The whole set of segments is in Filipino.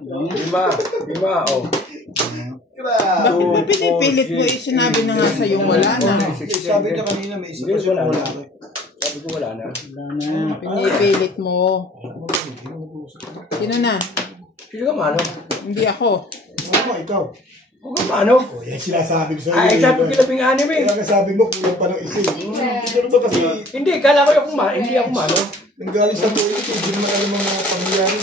Lima, oh. Bakit pinipilit mo sinabi na nga sa'yo wala na? Sabi ka kanina may isa pa siya wala na. Sabi ko wala na. Pinipilit mo. Sino na? Sino ka mano? Hindi ako. Ano ikaw? Huwag ka mano? O yan sinasabi ko sa'yo. Ay, sabi ko labing anim eh. Kaya sabi mo kulang pa ng isa. Hindi ba kasi... Hindi, kala ko yung hindi ako mano. Nanggaling sa buhay ito, hindi naman alam mga pangyayari.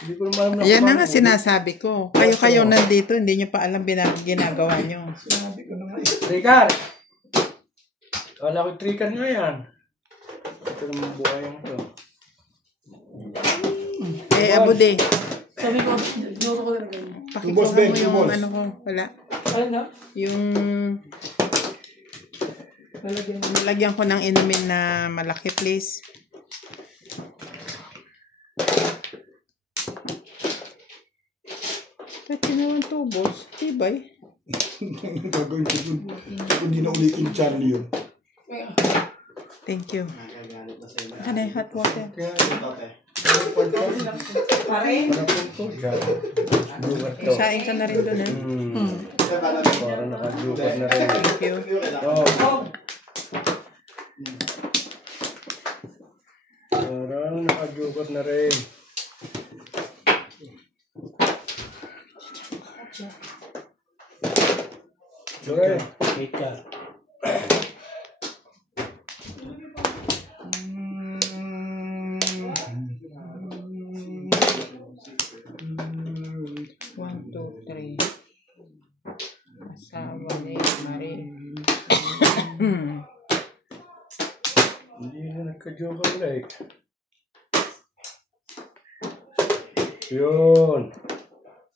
Hindi ko naman alam na Ayan na nga sinasabi ko. Kayo nandito, hindi nyo pa alam ginagawa nyo. Sinabi ko na nga eh. Trigger! Kala ko trigger nga yan. Ito naman buhay yung ito. Abude. Sabi ko, dito ko talaga yun. Pakikuha mo yung ano ko. Wala. Ano na? Yung... Lagyan ko ng inumin na malaki, please. Pwede naman tubos. Tibay. Gagawin ko dun. Hindi na ulitin Charlie yun. Thank you. Ano yung hot water? Kaya ito te. Sain ka na rin doon eh. Parang nakajukat na rin. Thank you. Parang nakajukat na rin. Okay. One, two, three. Asawa ni Marie. Hindi na nagka-joke like. Yun.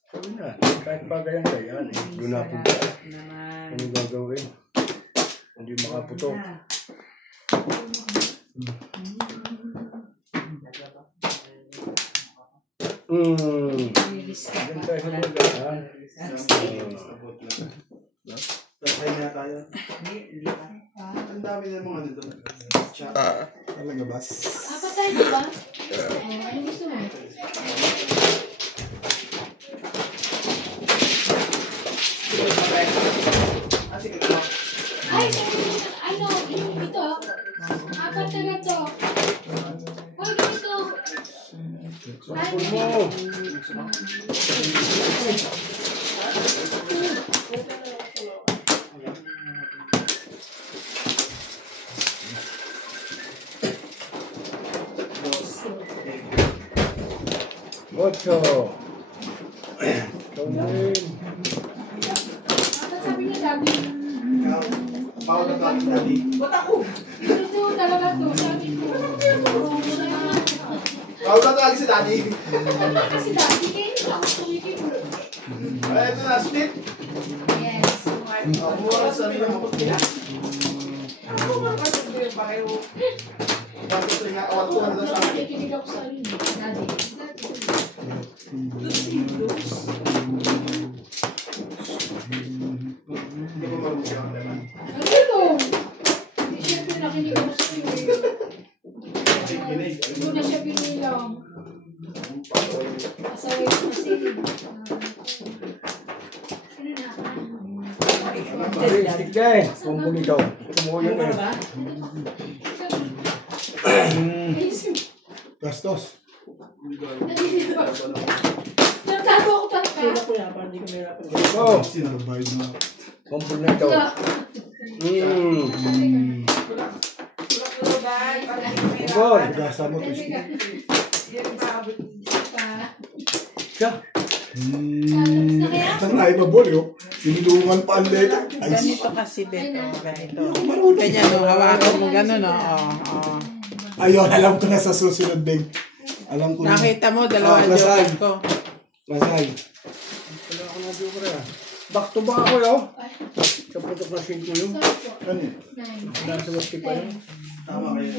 Sabi na, kahit pagayan ka yan, eh. Doon na punta. Ano gagawin? Hindi makaputok. Ganda sa mga gaan. Tatay na tayo. Ang dami na mga ano doon. Talaga ba? Apa tayo diba? Ano gusto mo? Ay, ano, ito. Apat na to. Ay, dito. Sampul mo. Ocho. Tawin. Apat sabi niya, Daddy. Bawal na tayo daddy. Ba't ako? Ito talaga to, sabi ko. Bawal na tayo si daddy. Kasi Daddy, kayo na ako tumikip. Ay, ito na, split. Yes. Ang mura sa rin ang makot nila. Ako nga kasi ko yung pareho. Tapos ito nga, awat ko na sa akin. Nakikinig ako sa rin. Daddy. Hindi ko marunong diba? Ano ito? Hindi siya pinakinig ako sa rin. Hindi ko na siya binilang. Asawa yung masilid. Ano na? Stick din. Kung bumitaw. Tumuho yun eh. Gastos. Nagtago ako pa ka. Kaya ko yan, parang hindi ko mahirapan. Oh, Sinalabayad na. kumpul na ito. Kumpul. Gasa mo to siya. Siya. Saan tayo mabol yun? Sinilungan pa ang leta. Ganito kasi dito. Ganito. Ganyan o. Hawakan mo gano'n o. Ayun, alam ko na sa susunod din. Alam ko na. Nakita mo, dalawa joke ko. Masay. Wala ako na joke rin. Back to back ako yun. Sa putok na 5 yun. Ano yun? Nasa wasti pa yun. Tama kayo.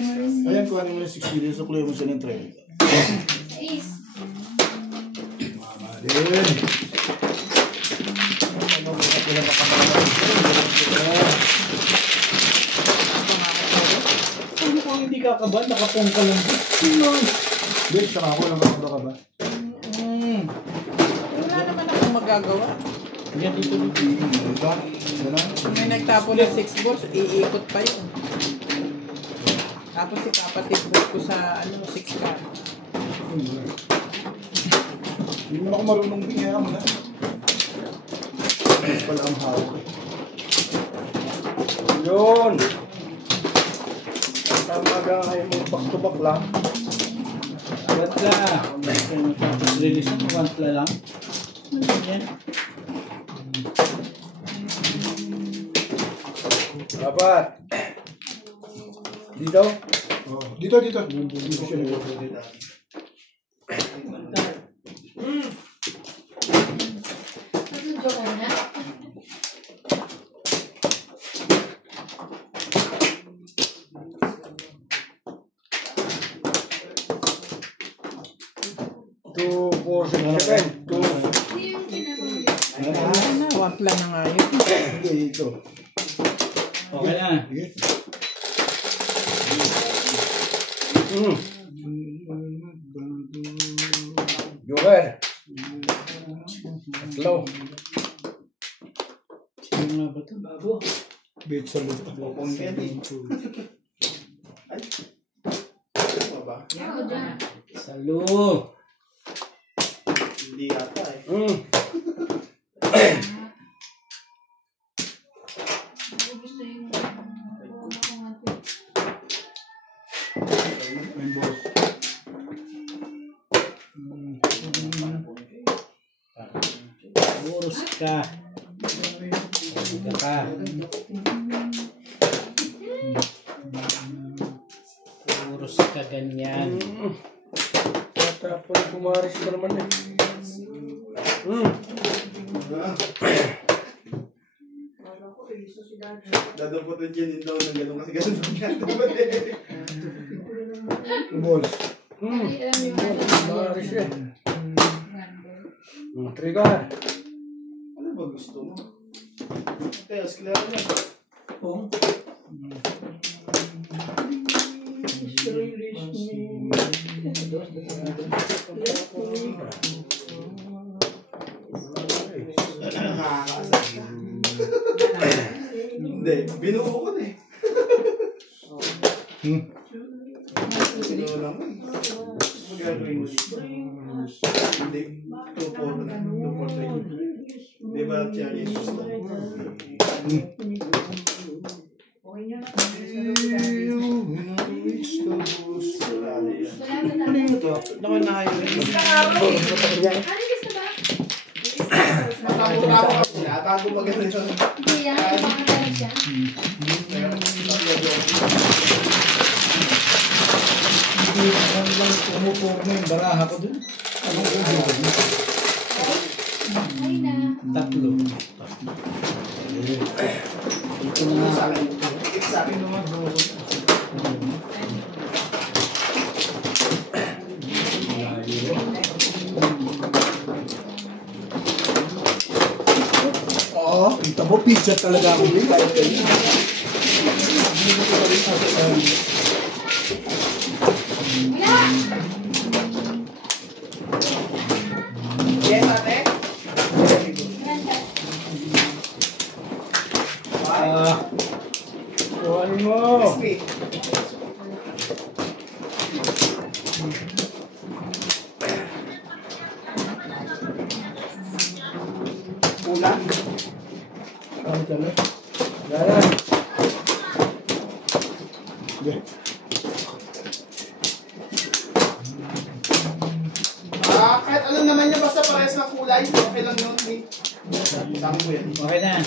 Ayan, kuha mo na 6 videos. So, kuloy mo siya ng trend. Mama din. Ano mo sa pinapakamalan? Ano kung hindi kakabal, nakapong ka lang. Hindi, saka ako lang ako ka ba? magagawa. Yan, dito. Diba? Ganun. Kung may nagtapo ng 6 balls, iikot pa yun. Tapos ipapatid ko sa 6 ka. Hindi mo ako marunong bingaya mo na. Hindi pala ang hawak. Yun. Tama ka kayo mo back-to-back lang. Wantla. Tapos release mo, wantla lang. Yan. Dapat. Dito. Oh, dito. Dito siya nagpapagita. Nag-joke ka na? Two, four, six, seven. Two. Hindi yung pinapamili. Ay na, wantla na nga yun. Hindi, ito. Okay na. Sige. Joker. Tatlo. Sino nga ba ito? Bago. Bait sa lupa. Bukong yan eh. Ay. Ano ba? Ako dyan. Salo. Hindi yata eh. Ako gusto yung... Main boss. Burus ka. Higa ka. Burus ka ganyan. Tapos kumaris ko naman eh. Dadaputin dyan yung daw ng gano'n kasi ganun lang Boss. Hindi alam yung ano. Kumaris eh. Trigger. Ano ba gusto mo? Tails, kilala na. Oh. Nakakasal ka. Hindi, binuo ko na eh. Binuo lang mo eh. Magagawin mo dito. Hindi, 2-4-3. Di ba, Cherry? Okay nyo na. Ano yun ito? Naku na kayo. Ano gusto ba? Natago-tago ka sila. Tago pa ganun yun. Hindi yan. Ibang talaga siya. Hindi lang umupok na yung baraha ko dun. Anong ulo? Okay na. Tatlo. Ito na sa akin. Ito sa akin naman. Oo, kita mo, pizza talaga ako din. Kahit kayo. Wala! Yes, ate? Kuhanin mo. Kiss me. Kulang. Ano ka na? Yan. Kahit ano naman niya, basta parehas ng kulay. Okay lang yun. Sabi ko yan. Okay na.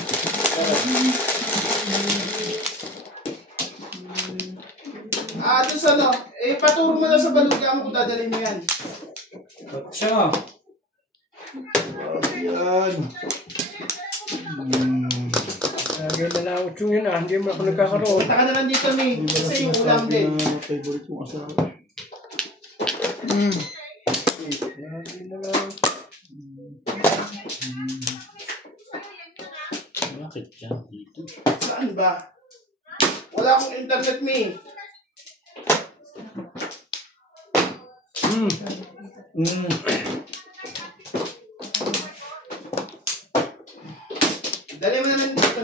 Doon sa ano, paturo mo na sa baluga mo kung dadalhin mo yan. Siya. Yan. Lagi na lang utso yun ah. Hindi mo ako nagkakaroon. Punta ka na lang dito, May. Kasi yung ulam din. Favorite kong asawa. Lagi na lang. Bakit dyan dito? Saan ba? Wala akong internet, May.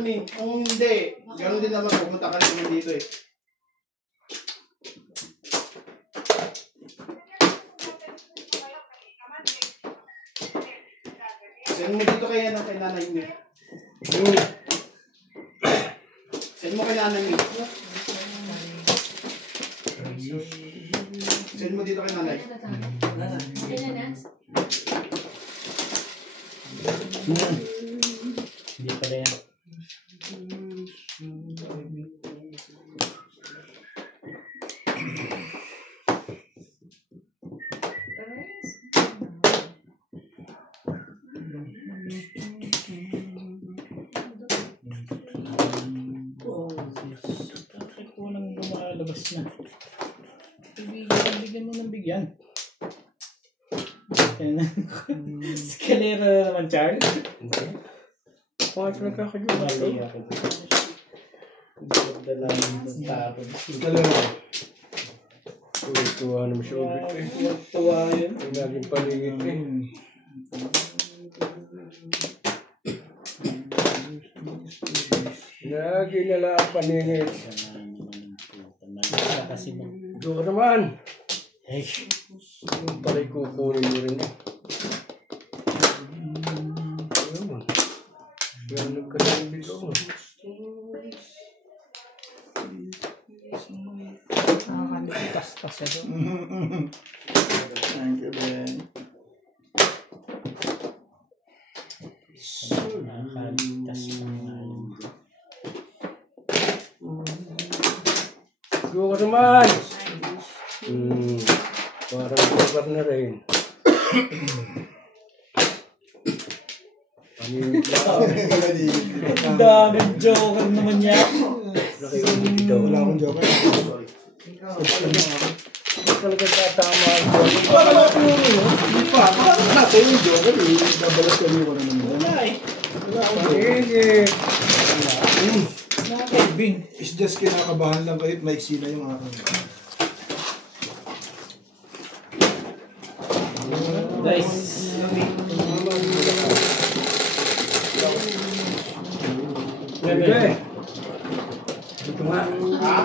eh. Kung hindi, gano'n din naman pumunta ka naman dito eh. Send mo dito kay nanay mo. Send mo kay nanay mo. Send mo dito kay nanay. Hindi pala yan. Bakit walang lumalabas na? Bigyan mo ng bigyan. Escalera na naman, Charles. Bakit nagkakagulat to? Mali ako. Ganda lang ng tao. Dalawa. Tuwa naman siya ulit eh. Tuwa yun. Ang laging paligid eh. Lagi nila ang paningit. Kasi mo. Doon naman. Eh, Yung pala'y kukunin mo rin eh. Ano mo? Ganun ka sa dito mo. Nakakalipas siya doon. Thank you, Ben. nakakalitas pa nga yun. Doon ka naman. Parang cover na rin. Paningit lang. Ang daming joker naman yan. Nakiulit daw. Wala akong joke. Talaga tatama ako. Wala ako hindi pa. Wala natin yung joke. Babalas kami ko na naman. Wala eh. Wala akong joke. Paningit. Nakakaibing. It's just kinakabahan lang kahit maiksi na yung aking. Guys. Bebe. Ito nga. Ha?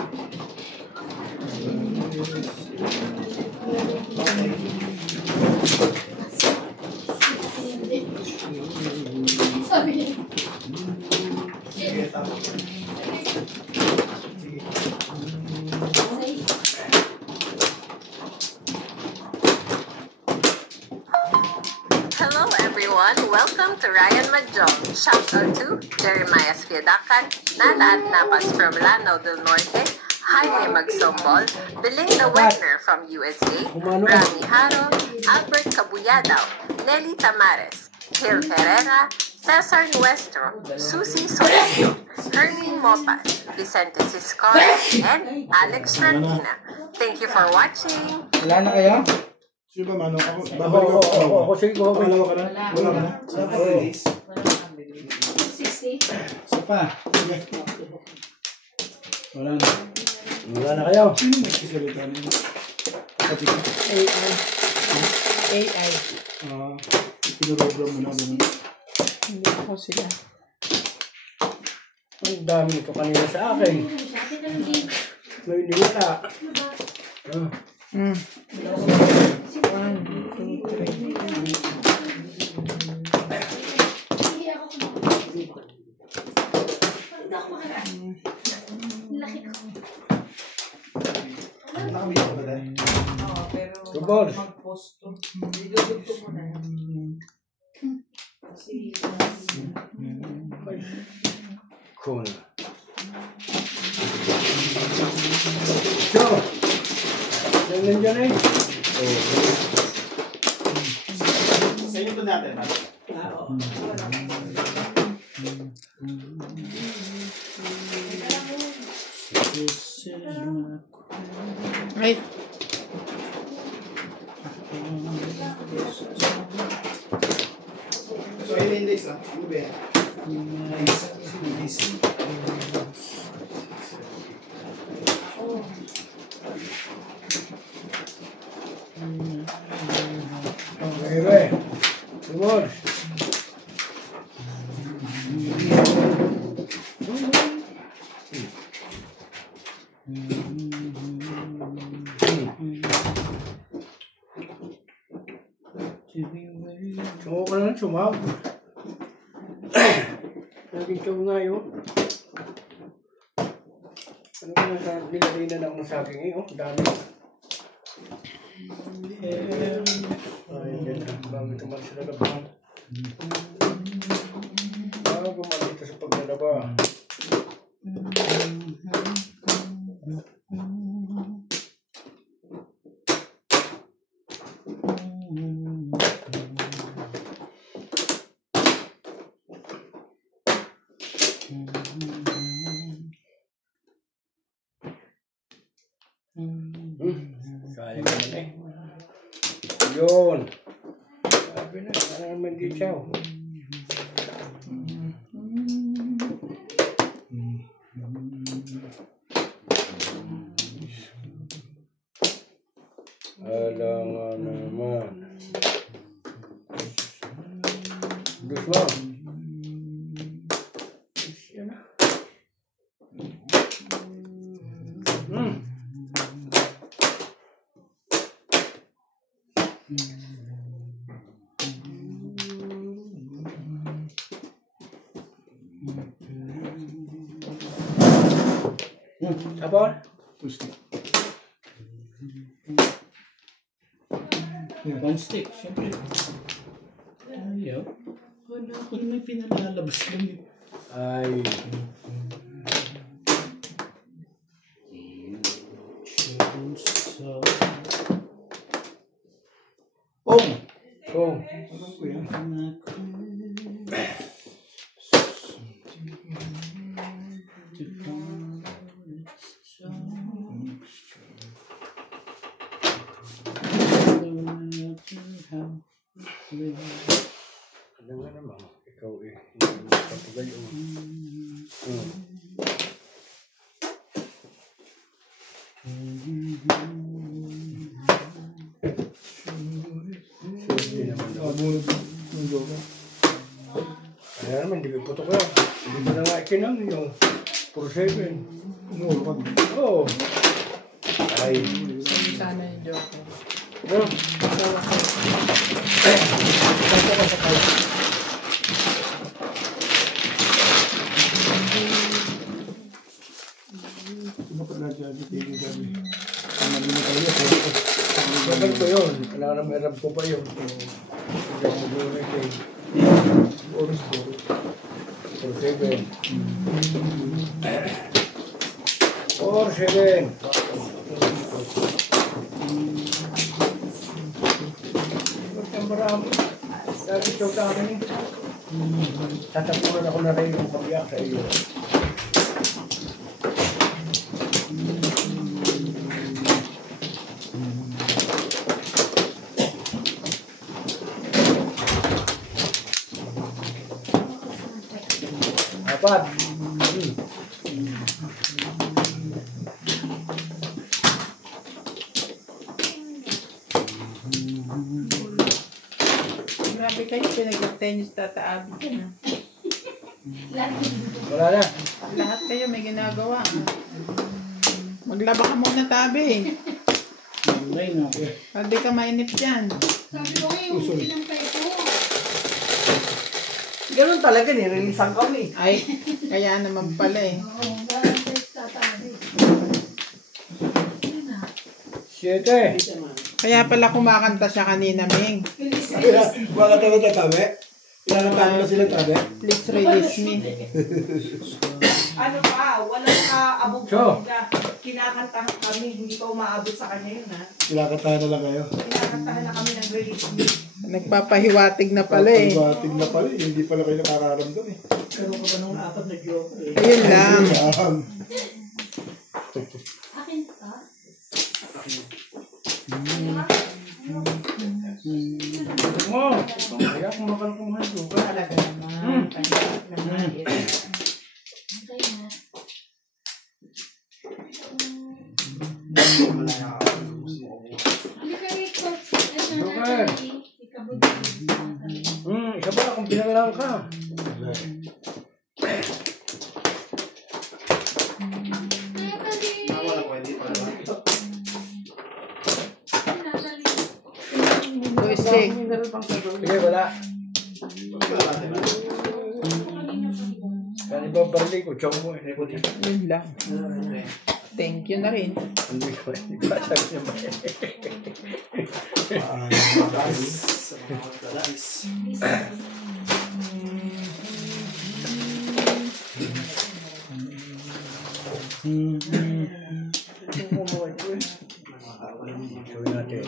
Sabi niya. Sige, tama. Hello everyone! Welcome to Ryan Majong. Shout out to Jeremiah Sfiadakan, Nala at Napas from Lanao del Norte, Jaime Magsombol, Belinda Wagner from USA, Rami Haro, Albert Cabuyadao, Nelly Tamares, Gil Herrera, Cesar Nuestro, Susie Solano, Hermine Mopas, Vicente Ciscon, and Alex Rantina. Thank you for watching! Wala na kayo? Sino ba, Mano? Ako, Ako, babalik ako. ako, sige ko. Pangalawa ka na? Wala ka na? Wala. 60. Isa pa. Sige. Wala na. Wala na kayo. Sino nagsisalita niyo? Kapatid ko. AI. Pinorogram mo na. Ganun. Hindi ako sila. Ang dami ito kanina sa akin. Sabi ka lang din. May niwala. Hmm. 1, 2, 3. Hindi ako kumakain. Hindi ako makakaan. Laki ko. Nakabito ka ba dahil? Oo, pero Tubol. mag-post to. Didudugtog mo na. Kasi, Cool. So, nandiyan eh. Sa inyo to natin, ha? ay, So, 18 days lang. Ano ba yan? Okay, re. Tubol. Sumaw ka lang, sumaw. Naging ikaw nga yun. Ano ka na nilalinan ako ng saging eh, oh, dami. Ay, yan na. Bago tumalis sa lalabahan. Bago malita sa paglalaba. Sayang naman eh. Yun. Sabi na, para naman di siya. Alangan naman. Diyos mo. Yan na. Sabon? One stick, siyempre. Ayaw. Wala ko naman pinalalabas lang yun. Ay. Oh! Oh. Alam ko yan. Ano nga naman, ikaw eh, hindi mo kapagay o. Hindi naman ako. Kaya naman, hindi ko putok yan. Hindi mo na nga ikinang yung 4-7. Oo. Ay. Sana yung joke. Ano? Bagal ko yun. Kailangan na merab ko pa yun. Hindi ako magulit eh. Oras ko. 4-7. 4-7. Marami. Lagi ito sa akin eh. Tatapunan ako na rin yung pagyak sa iyo. Apat. Grabe kayo, pinag-tennis tataabi ka na. Wala na. Lahat kayo may ginagawa. Maglaba ka muna tabi. Malay na. Hindi ka mainip dyan. Sabi ko ngayon, pinampay ko. Ganun talaga, nirelisan kami. Ay, kaya naman pala eh. Oo, parang tatabi. 7. Kaya pala kumakanta siya kanina, Ming. Baka talaga tabi? Ilangan na sila tabi? Please release me. Ano pa, walang kaabog So. na kinakantahan kami, hindi pa umaabot sa kanya yun ha. Ilakantahan na lang kayo. Kinakantahan na kami ng release me. Nagpapahiwatig na pala eh. Pagbating na pala, hindi pala kayo nakakaramdam eh. Karoon ka ba nung apat na joke eh? Ayun lang. Akin ka? Mo. Kaya kung makalakong man ito. Talaga naman. Pahirap naman. Okay na. Hindi ka rito. Joker. Isa ba kung pinagalang ka? Luis, pang server. Sige, wala. Kaya ba barili ko, chow mo eh. Yun lang. Thank you na rin. Hindi ko sabi niya ba gawin natin.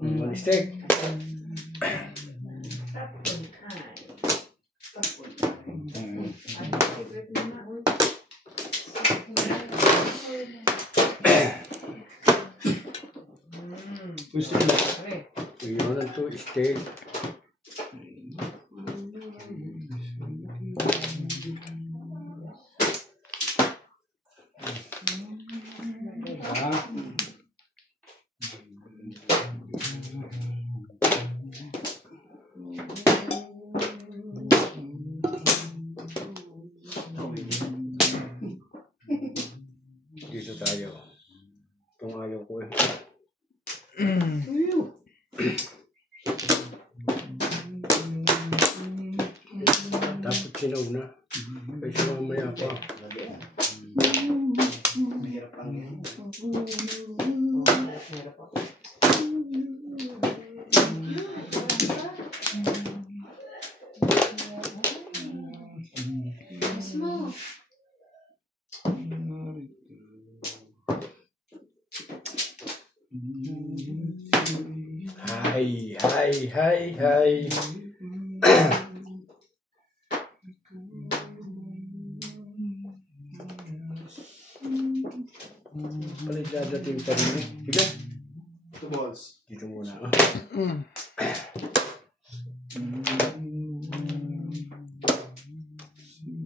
Malistik. Gusto nyo? Yun ang to steak. Dito tayo. Itong ayaw ko eh. Dapat sinaw na. Kasi mamaya pa. Mahirap lang yan. Hi. Pala dadating ka rin eh. Sige. 2 balls. Dito muna.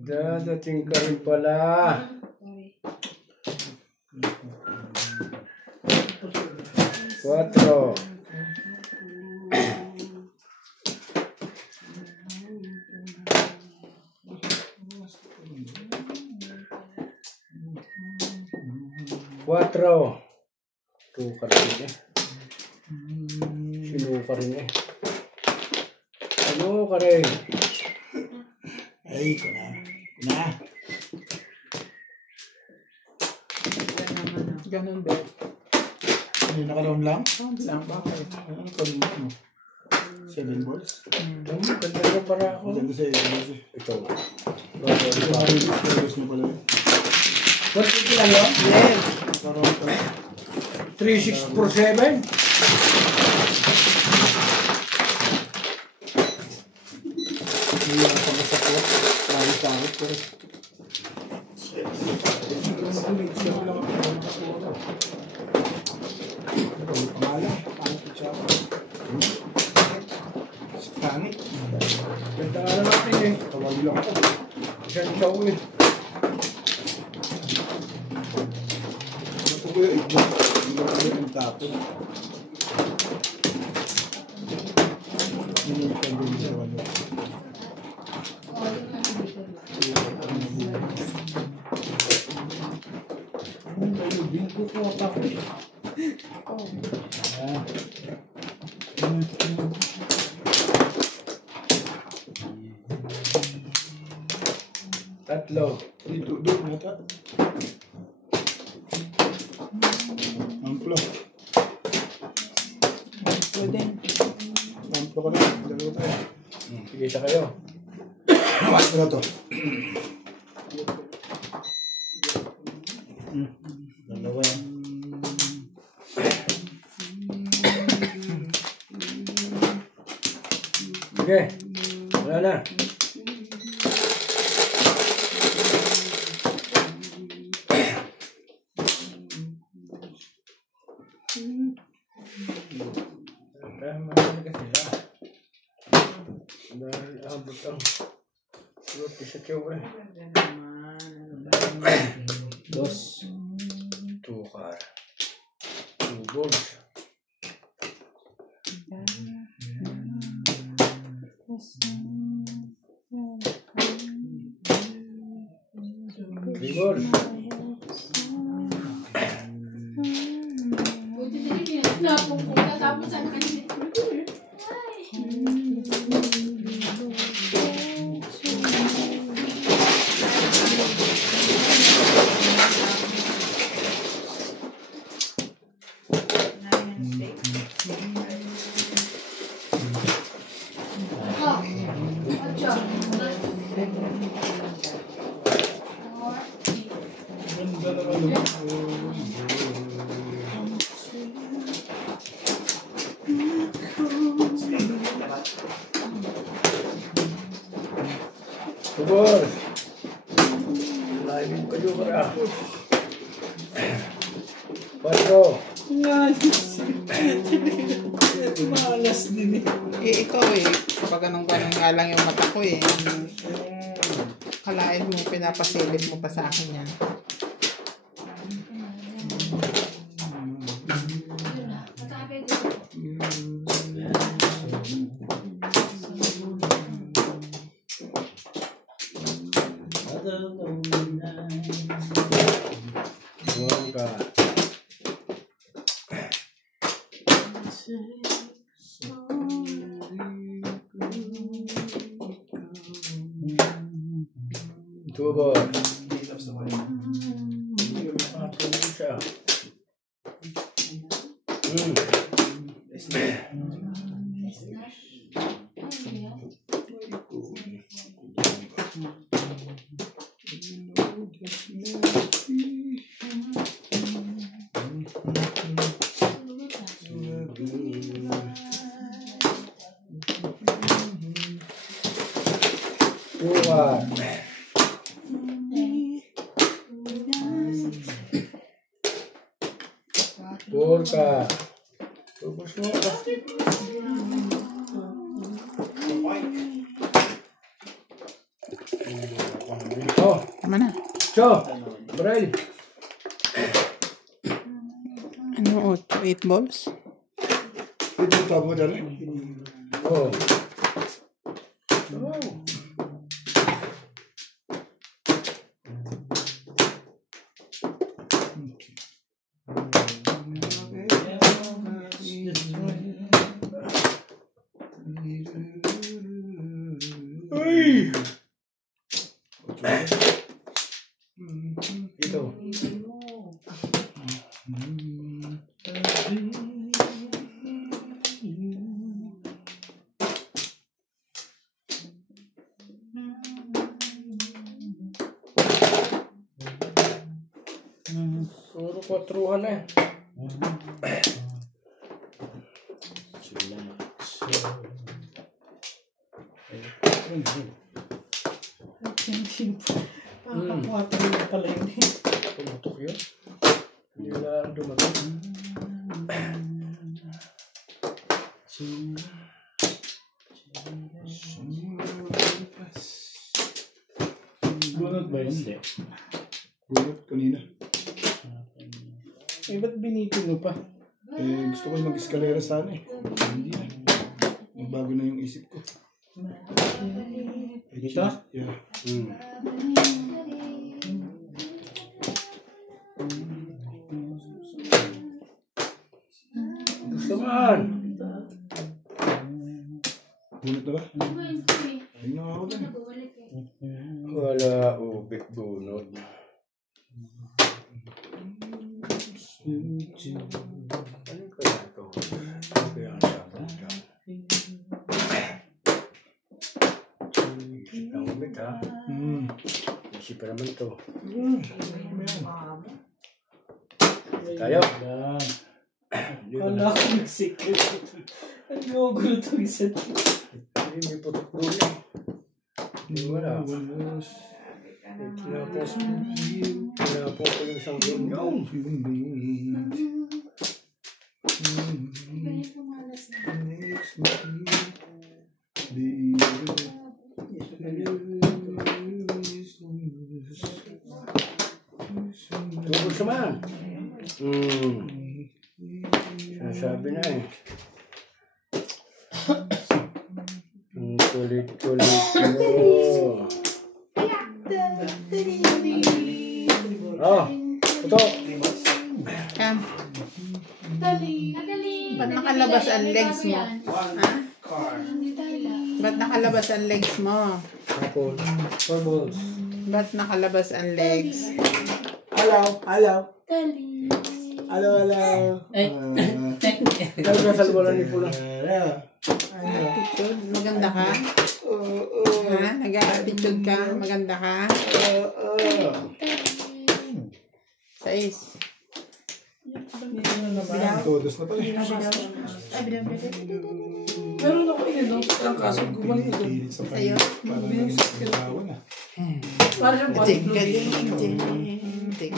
Dadating ka rin pala. Cuatro. Cuatro. Tuka rin eh. Sinuka rin eh. Sinuka rin. Ay, ito na. Ganun ba? Ay, nakalaon lang? Lang, bakit? Ano kalimut mo? 7 balls? Ganda mo para ako. Maganda sa iyo. Ito. Ito na rin yung balls mo pala yun. What is lang yun? Yes. Nakaroon ka. 3647. Hindi yung pagkasakot. Pangit pero. Pangit. Ganda na natin eh. Tawag lang ako. Diyan ikaw eh. Ito ko yung igbo. Hindi ko yung tapon. Hindi yung pwede sa walo. Tatlo. Dito, doon, nata. Amplo. Pwede. Amplo ka na. Dalawa tayo. Sige siya kayo. Ito na to. Dalawa yan. Sige. Wala na. Marami kasi sila. Dahil abot ang roti sa tiyo eh. Dos. Tukar. Tubos. Tribos. Tinapong ko. Tatapos sa akin. Subor. Lain ko kayo para. Paano? Malas din eh. Eh, ikaw eh. Pag ganun-ganun nga lang yung mata ko eh. Kalain mo, pinapasilip mo pa sa akin yan. Subor. Purka. Tubos mo ka. Oh, Tama na. Cho. Bray. Ano, 8 balls? Ito yung tabo dyan. Oh. Ito. Puro kwatruhan na eh. Pakakwatro na pala yun eh. Tumutok yun. Hindi wala dumating. Bunot ba yun? Hindi. Bunot kanina. Eh, ba't binitin mo pa? Eh, gusto ko mag-eskalera sana eh. Hindi na. Magbago na yung isip ko. Dito? Yeah. Gusto man. Bunot na ba? Ayun na ako dyan. Wala ubik bunod. Ano kaya ito? Ano kaya ang sabon dyan? Isip ng ubik ha? Isip pa naman ito. Tayo. Wala akong secret. Ang gugulo itong isa. Hindi may putok doon eh. Hindi wala. Tinapos ko yung isang doon. Tubos naman. Sinasabi na eh. Ang kulit-kulit mo. Oh, putok. Come. Natalie. Ba't nakalabas ang legs mo? Ha? Car. Ba't nakalabas ang legs mo? Apple. 4 balls. Ba't nakalabas ang legs? Hello. Hello. Natalie. Hello, hello. Ay. Nagkasal mo lang ni Pula. Attitude? Maganda ka? Ha? Nag-attitude ka? Maganda ka? 6. Todos na to. Meron ako ininom. Ang kaso, gumaling ito. Sa'yo? Parang Ding, ding, ding, ding, ding.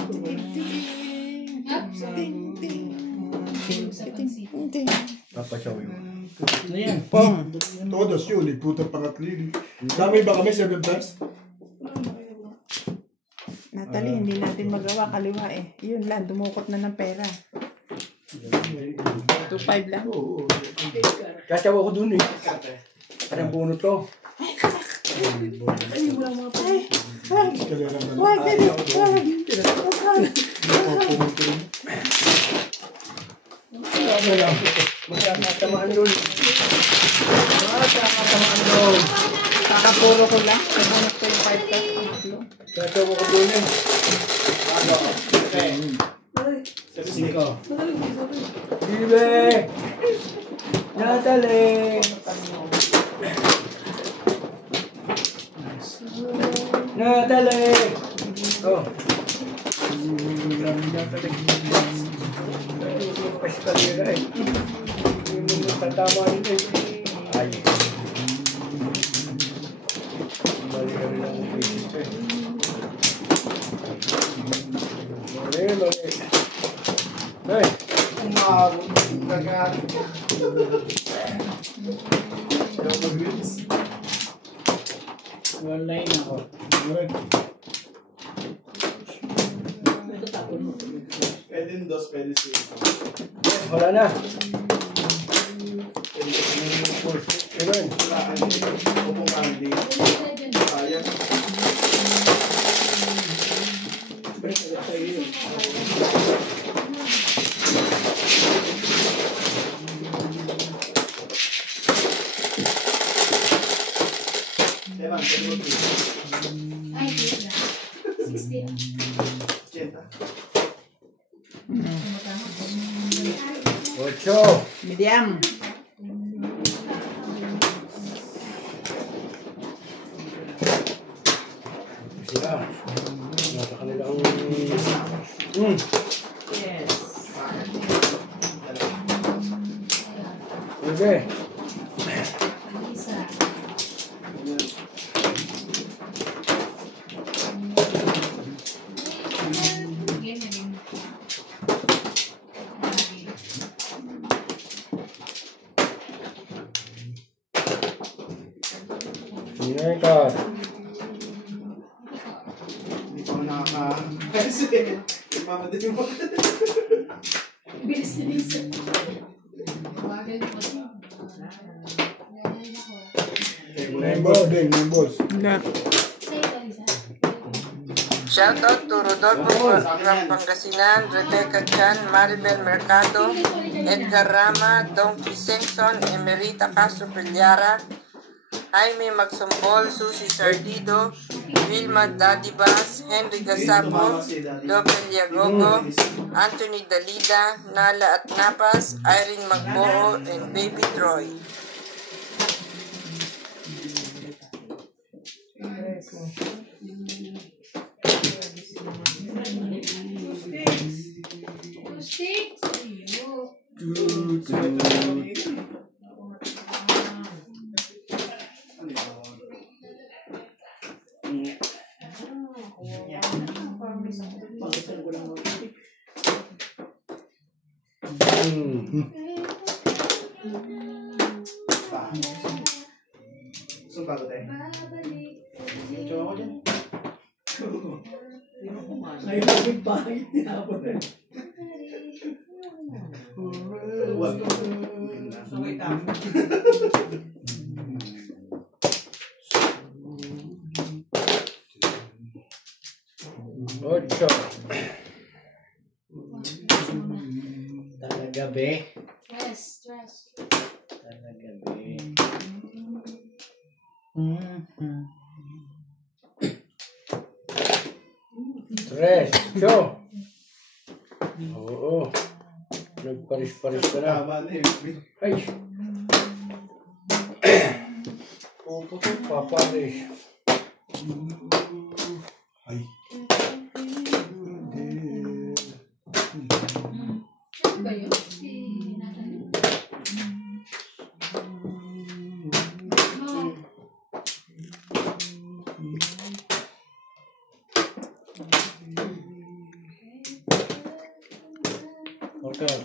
Papasaw yun. Ano yan? Pong. Todos yun, puta pangatlili. Dami ba kami 7 times? Natalie, hindi natin magawa. Kaliwa eh. Yun lang, dumukot na ng pera. 2.5 lang. Oo. Kasawa ko dun eh. Parang bunot ko. Kalera na Wag, ganit. Ano lang. Magkakatamaan dun. Magkakatamaan dun. Kakapuro ko lang. Kabunot ko yung 5 cash. Kasawa ko dun eh. Cinco. Bibe! Natalie! Natalie! Oh. Paskalera eh. Hindi mo tatama rin eh. Ay. Mali ka rin ang isip eh. Mali, mali. Hey! Umabot. Nagari. Wala na ako. Pwede yung dos, pwede siya. Wala na. Wala candy. Upong candy. Sayang. Evan, pwede mo ito. Ay, wait lang. 60. 80. 8. Medium. Sila. Nasa kanilang... Yes. Okay. Isa. Ganyan. Sineka. Hindi ko nakaka-pencil. Mamadali mo. Bilis na Lisa. Bagal ko siya. Nine balls. Sa'yo, Lisa. Shoutout to Rodolfo from Pangasinan, Rebecca Chan, Maribel Mercado, Edgar Rama, Donkey Simpson, Emerita Castro Piliara, Jaime Magsumbol, Susie Sardido, Wilma Dadibas, Henry Gasapo, Lopel Yagogo, Anthony Dalida, Nala at Napas, Irene Magboo, and Baby Troy. Six. Ayun. So, bago tayo. Babalik. Ito ako dyan. Ay, lapit pa. Tinapon na. Wag. So, wait lang. Talaga, be. Stress. Talaga, be. Stress. Cho. Oo. Nagparis-paris ka na. Tama na yun. Ay. Opo, paparis. Ay. Ano ba yun? Si Nathan? Okay.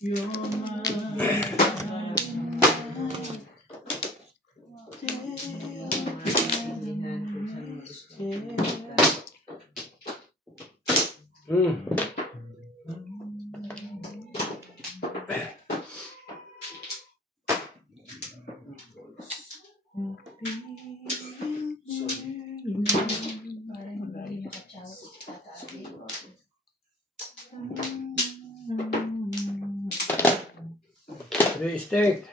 You're Parang hindi nakachawag si Tata. Three steak.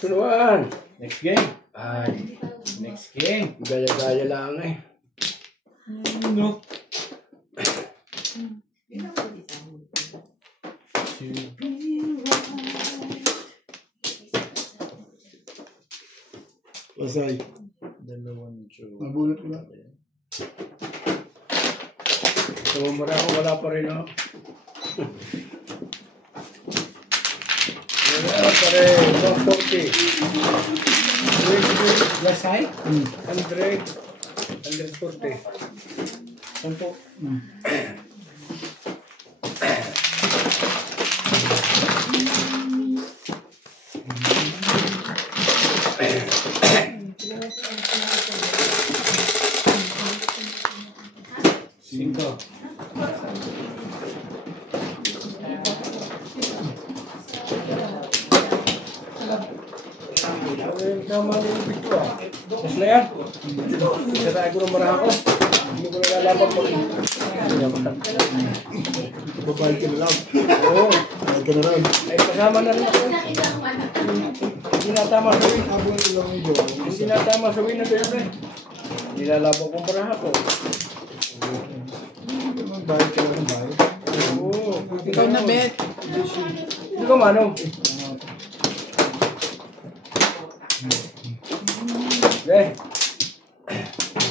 Sunuan. Next game. Ay, Next game. gaya-gaya lang eh. No. Lasay. Dalawang joke. Nabulat ko na. So, wala pa rin ako. Wala pa rin. 140. Lasay? 100. 140. Sampo. Cinco. Tama na yung pito ah. Mas na yan. Sasaya ko ng marahan ko. Hindi ko nalalaban po. Babayad ka na lang. Oo. Bayad ka na lang. Ay, kasama na rin ako. Hindi natama sa win. Nabulat ko lang yung jowa. Hindi natama sa win na ganyan eh. Nilalaban ko ng marahan ko. Bayad ka na lang, bayad. Oo. Ikaw na, Bet. Hindi ka mano. Eh.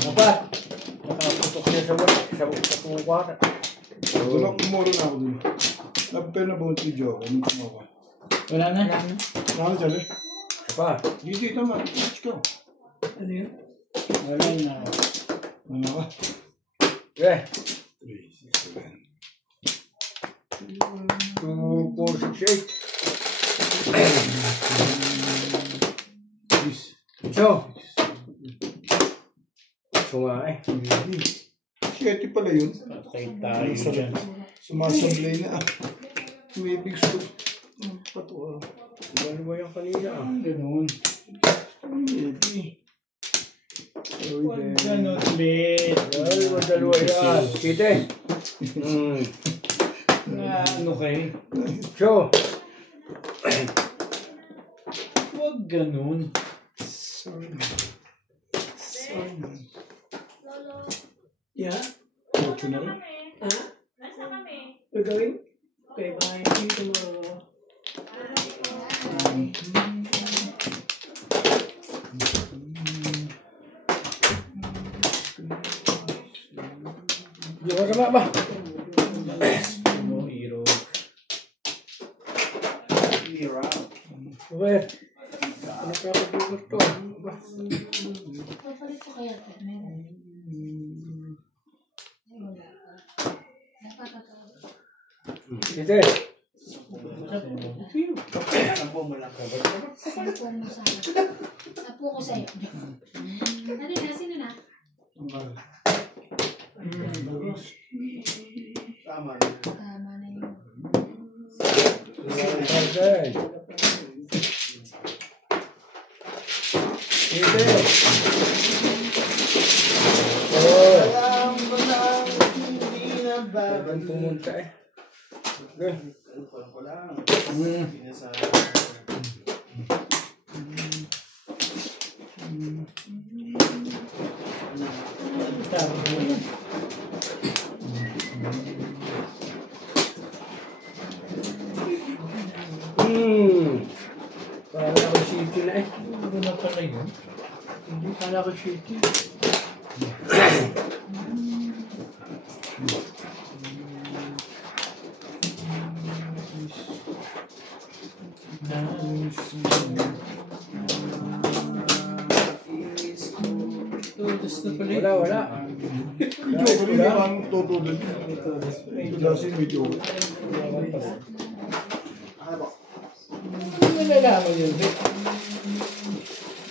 Dapat. Nakaputok niya sa kumukwara. Tulak, kumuro na ako dun. Pero nabunot yung jowa. Anong kumawa? Wala na? Nakano dyan eh? Pa. Dito naman. Let's go. Ano yun? Wala na. Ano ka? Eh. 3, 6, 7. 2, 4, 6, 8. Please. So. Sunga eh. Siyete pala yun. Patay tayo dyan. Sumasablay na ah. May big stop. Pato ah. Ano ba yung kanina ah? Ganun. Maybe. Huwag ganun, bet. Dalawa yan. Kita eh. Ano kayo? So. Huwag ganun. Sorry. Lolo. Yeah. Ocho na rin. Ha? Nasa kami? Gagawin? Okay, bye. See you tomorrow. Yung kasama ba? No hero. Okay. Ano pa ako dito to? Papalit ko kaya ito. Meron. Ay, wala pa. Napakatawag. Dito eh. Sampo mo sa akin. Sampo ko sa'yo. Ano na? Sino na? Tama. Tama na yun. 1,000. Sige. Oh. Alam ko lang hindi na Bagan pumunta eh. Okay. Ko lang. Hmm. Pinasa. Kala ko city na eh. Ano na pala yun? Hindi kala ko city. Wala, wala. Video ko rin ang tutulog. Kasi video ko. Hindi na nalaman yun.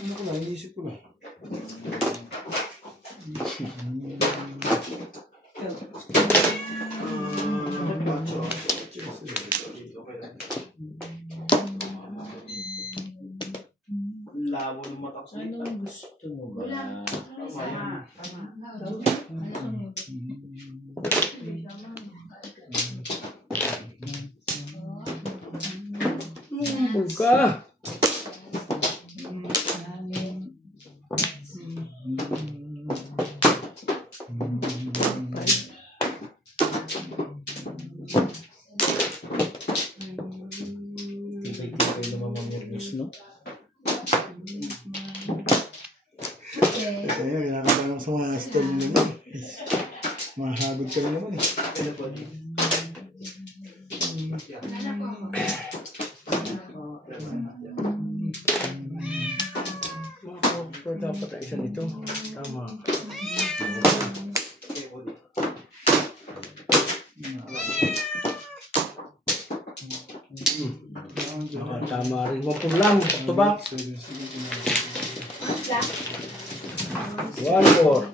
Ano ko lang, iisip ko lang. Labo ng mata ko. Anong gusto mo ba? Tama. Huwag ka. Tibay-tibay naman mga nervous, no? Kaya kailangan lang sa mga stall nila. Mahagod ka rin naman eh. Pero dapat ay isa nito. Tama. Tama rin mo po lang. Tubak. 1 more.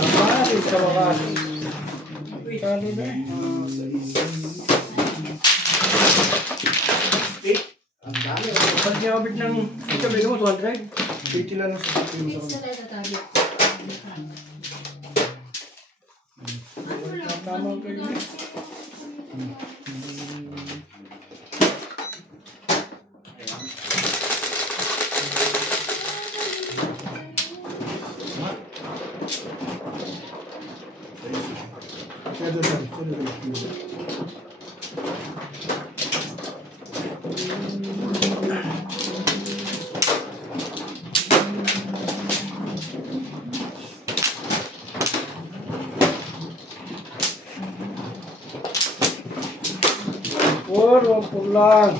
Mabalik sa wakas. Talo na. Ang dami. Pag niyabit ng ito, may mo 200. Piti lang sa sakin mo sa Tama kayo. Wala lang.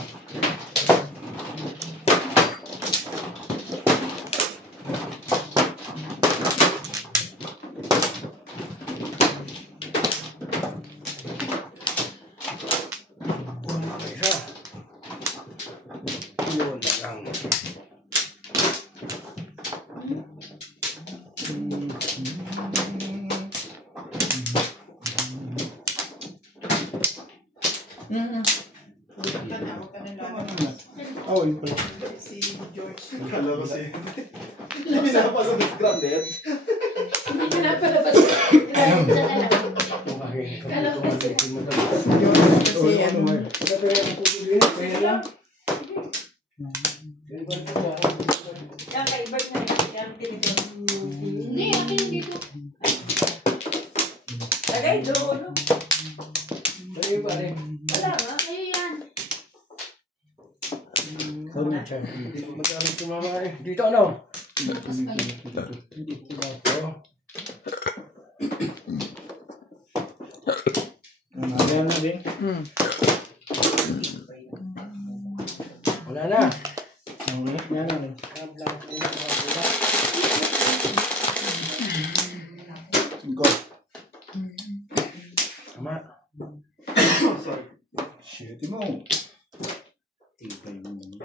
Oh, yun pala. Si George. Kala ko si... Pinapasok ng grounded. Hindi ko na pala ba? Kala ko kasi. Yan, kay Bert na yan. Yan, tinito. Hindi, akin dito. Lagay doon. Wala nga. Ayun yan. Dito ano? Ayan na din. Wala na. Yan na din. Go. Tama. Sorry. Shit mo. Tibay mo naman.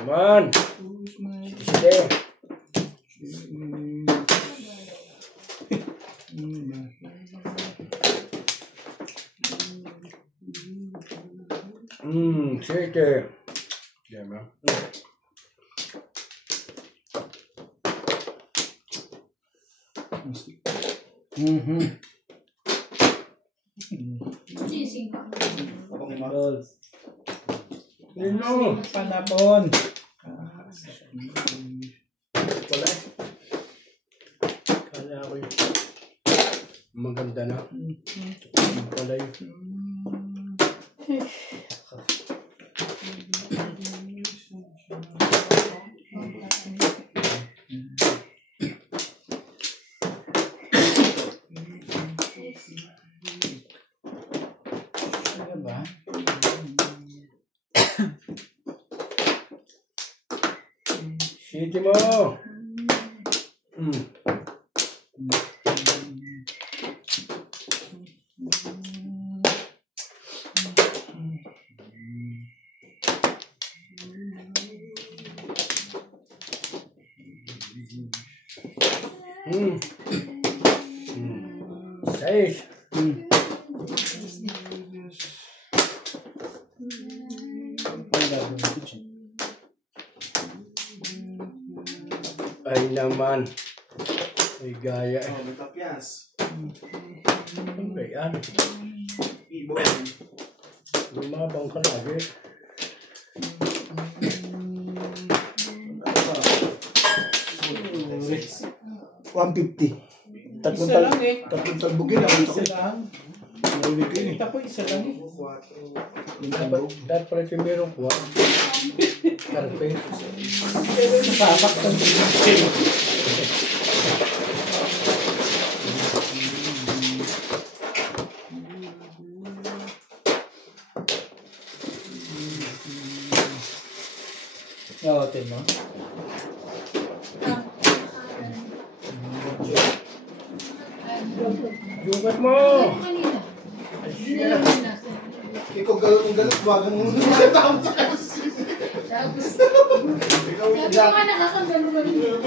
Naman. Sige. Siete. Diyan ba? Gising pa. Panapon. Wala. Kala ko yun. Maganda na. Wala yun. City mo. Seis. Ay naman. Ay gaya. May tapyas. Ay ano. Ibon. Lumabang ka lagi. $150. Isa lang eh. Tatlong talbugin. Isa lang. Kita ko isa lang eh. Dapat pala siya meron kuha. Karpe. Pero nasapak ng bilhin. Yawatin mo. Yugat mo! Kanina. Hindi na naman nasa. Ikaw galit bagang mo mga tao sa kasi. Tapos, Ikaw sabi yung ko nga nakakagano-gano.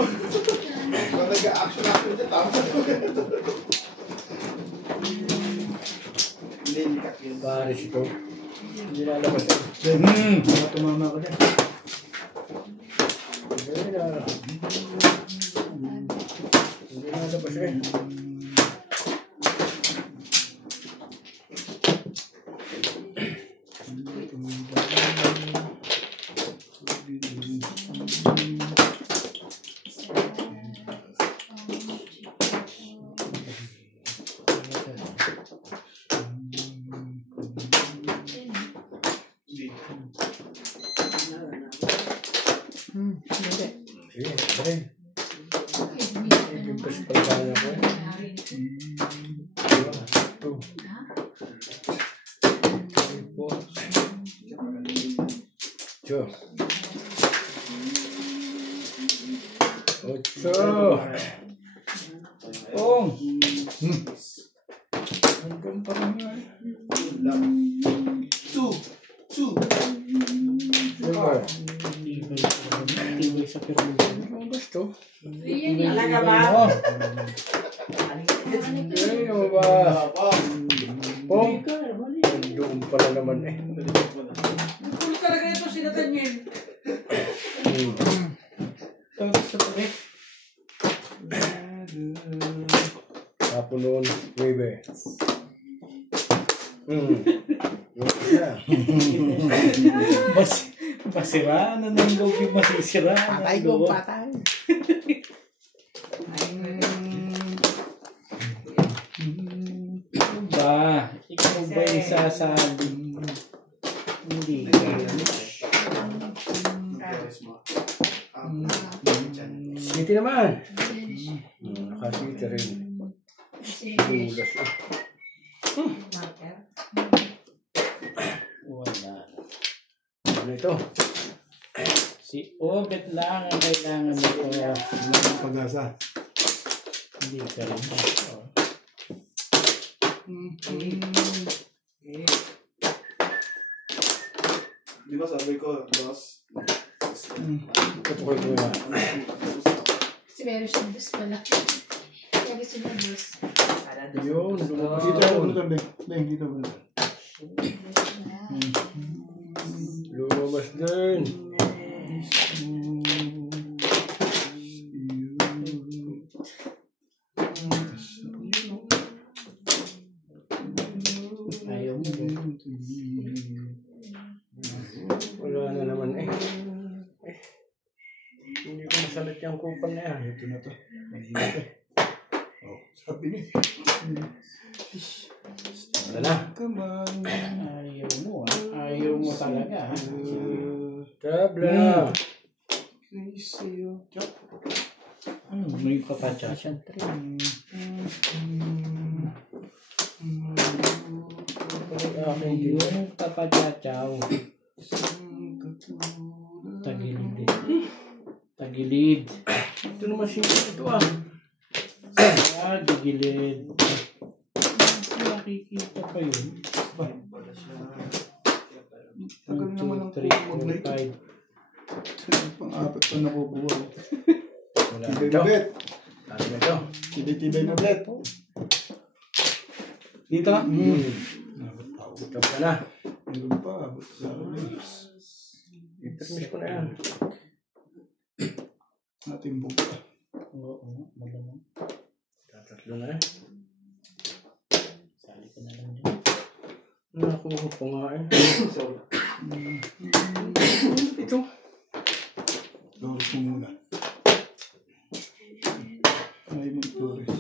Kung nag-action dyan, tama sa Lilikat yun. Paris ito. Hindi lalabas yan. Baka tumama ko dyan. Hindi lalabas yan. Sige, balik. Igimpas pa lang ako eh. 2, 3, 4, 8. Ong! Hanggang pa rin nga eh. 2. Diba? Tibay sa pirulito. Ang gusto. Talaga ba? Ay, ano ba? Pong? Doon pala naman eh. Kung talaga ito sila Daniel. Tapos sa pare. Tapo noon, baby. Masira na ng loob yung masisira. Patay ko, patay. Ba, ikaw ba yung sasabi? Hindi ka. City naman. Nakasita rin. Dulas eh. Wala. Ano ito? Si Obet lang ang kailangan nito. Ang pag-asa. Hindi ka rin. Di ba sabi ko, boss? Katukol ko nga. Kasi meron siyang bus pala. Kaya gusto niya bus. Yun, lumabas Dito na ako yun. dito, Beng, dito. Lumabas din. Ayaw mo. Wala na naman eh. Hindi ko masalit yung kupal na yan. Ito na to. Mahirap eh. Oh, sabi niya. Wala na. Ayaw mo ah. Ayaw mo talaga ah. Tabla. May papacha. Yung papachachaw. Tagilid. Tagilid. Ito naman simple ito ah. Gigilid. Nakikita pa yun. Tagal naman ang 2, 3, 4, 5. Pang-apat pa nakukuha. Wala Tibay ito. na bet. Ano na ito? Tibay na bet. Dito? Ito ka na. Meron pa. I-permis ko na yan. Ating buka. Oo, malamang. Tatatlo na eh. Sali ko na lang dyan. Nakuha ko nga eh. Ito. Doris mo muna. Ay, mag-Doris.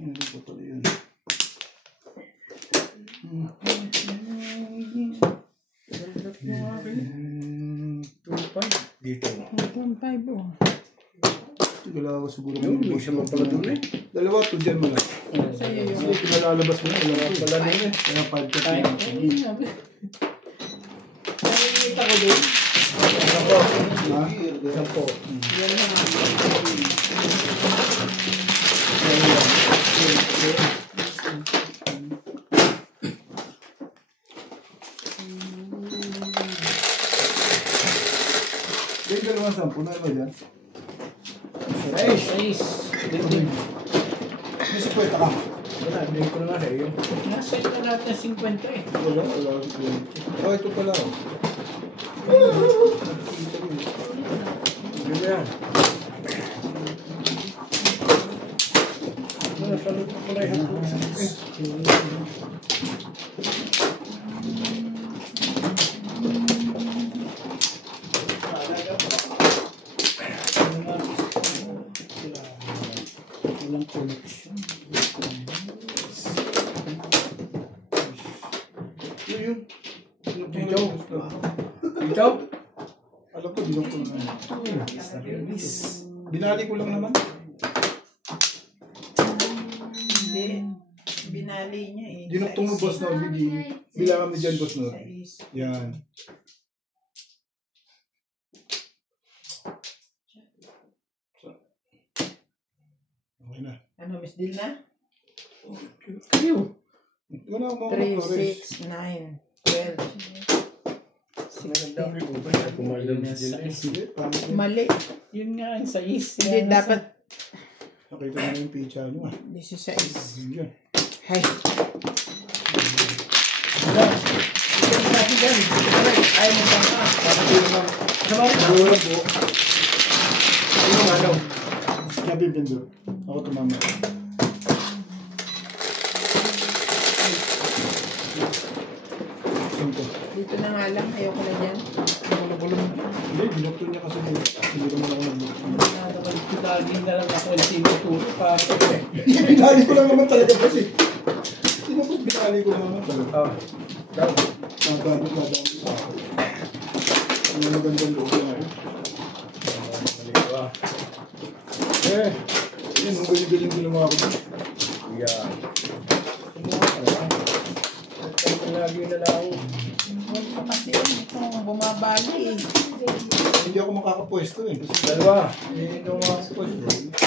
Ano pa pala yan? Dito. Dalawa siguro. Yun, may isa mo pala doon eh. Dalawa to dyan mo lang. Sa'yo yung Kasi pinalalabas mo na. Dalawa pala doon eh. Kaya 5 ka Ay, pinag-sige. nakikita ko din. Ha? Sampo. Yan na. Yung dalawang 10 na ba dyan? Size. May 50 ka. Wala, hindi ko na nga sa iyo. Naset na lahat ng 50 eh. Wala. Oh, ito pala. Oh. Yun yan. Salut ko pala yung Walang connection. Yun. Dito. Dito? Alam ko, dinok ko naman. Binali ko lang naman. Hindi. Binali niya eh. Dinuktong mo, boss na. Bilangan mo dyan, boss na. Yan. Okay na. Ano, Miss Dilna? Kayo. Wala akong 3, 6, 9, 12. Maganda ko yung ba? Kumalam si Jilly. Mali. Yun nga ang size. Hindi, dapat Nakita mo na yung pizza nyo ah. 16. Yan. Hay. Ayaw mo pang ka. Sabari na. Ano yung ano? Sabi Bindo. Ako tumama. Cinco. Dito na nga lang. Ayoko na dyan. Hindi, dinoktor niya kasi hindi naman ako nag-doktor. Lagi na lang ako yung tinuturo para Binali ko lang naman talaga kasi. Sino po binali ko naman talaga? Oh. Daw. Nadamit pa ako. Ang magandang loob na eh. Eh, yun, ang galing-galing ginawa ko. Yeah. Lagi na lang. Huwag pa kasi itong bumabali eh. Hindi ako makakapwesto eh. Kasi Dalawa. hindi ako makakapwesto.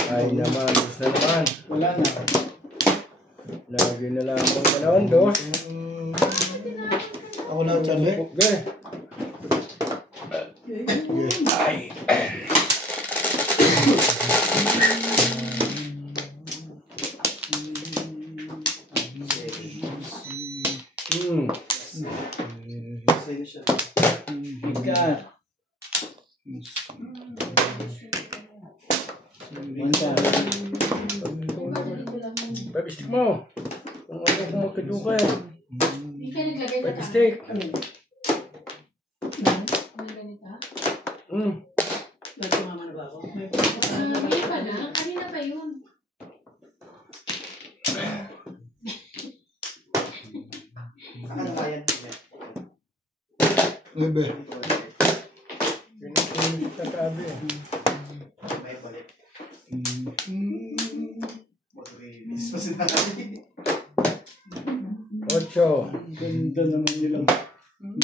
Ay naman. Gusto naman. wala na. Lagi na lang ang ganoon, dos. Ako na, Charlie. Okay. Ay. Sa'yo siya. Ika. Manta. Baby stick mo. Kung ano kung magkaduka eh. Hindi ka naglagay na Baby stick. Ano ganito? Nagtumama na ba ako? Hindi pa na. Kanina pa yun. Ano ba yan? Bebe. Nakabi eh. May palit. Motorilis pa sinabi. 8. Ganda naman nilang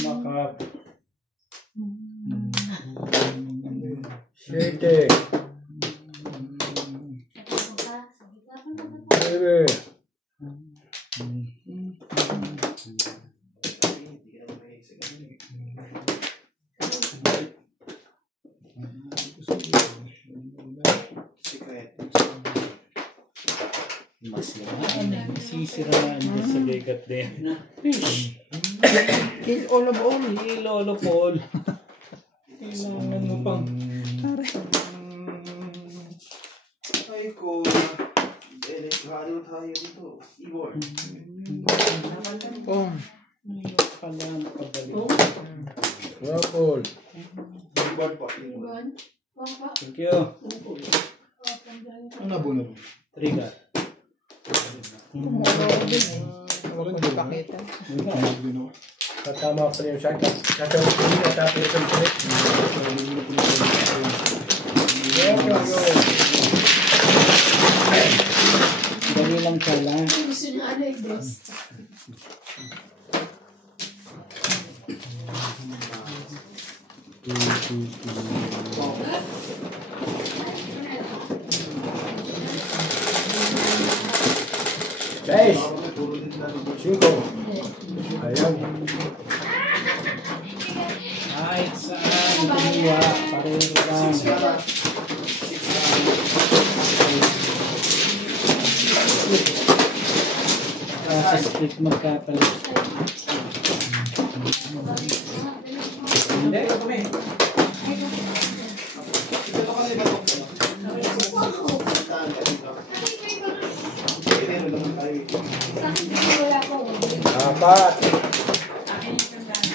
makap. 7. 9. Secret. Masiraan. Sisiraan dyan sa ligat din. Kill all of all. Hey, Lolo Paul. Kailangan mo pang... Ay ko. Ano tayo dito? Ivor. Oh. Pala nakabalik. Apple. Ivor po. Iwan. Papa. Thank you. Ano na na? Trigger. Pakita. Tatama pa rin yung shot. Tatawag ko rin at tapos yung trip. Dali lang pala. Gusto niya ano eh, boss. Guys! 5. Ayan. Kahit saan, kumuha. Pareho lang. Sa split magkapalit. Hindi, kami. Wala ko. 4.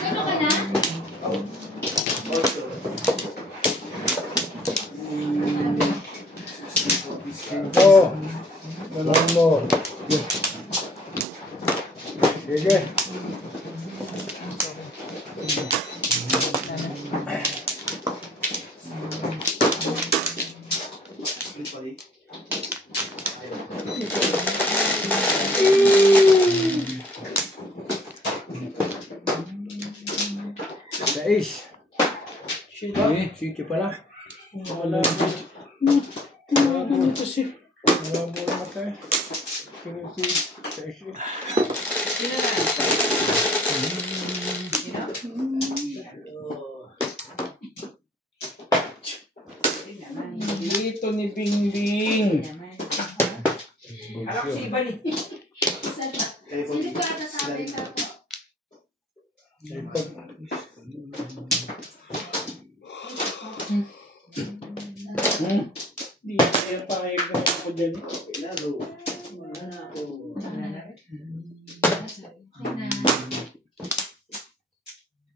Ano ka na? One more. Sige. Guys. Shit Ah, sige pala. Wala. Wala na kasi. Wala mo na tayo. Dito ni Bingbing. Anak si Iban eh. Isa na. Sino ba ata sabi ka po? Di kaya pakay ko ako dyan. Okay na.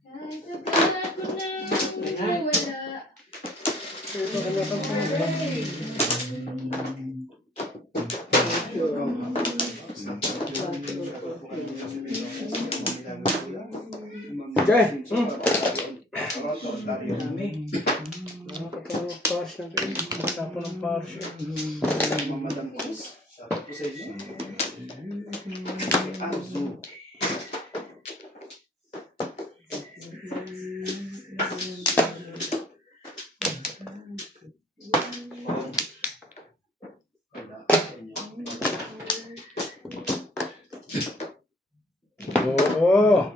Kahit akala ko na wala. Okay. Nakakatawa pars na rin. Tapos ng pars. Mamadam ko. Sabi ko sa inyo. Azu. Oo.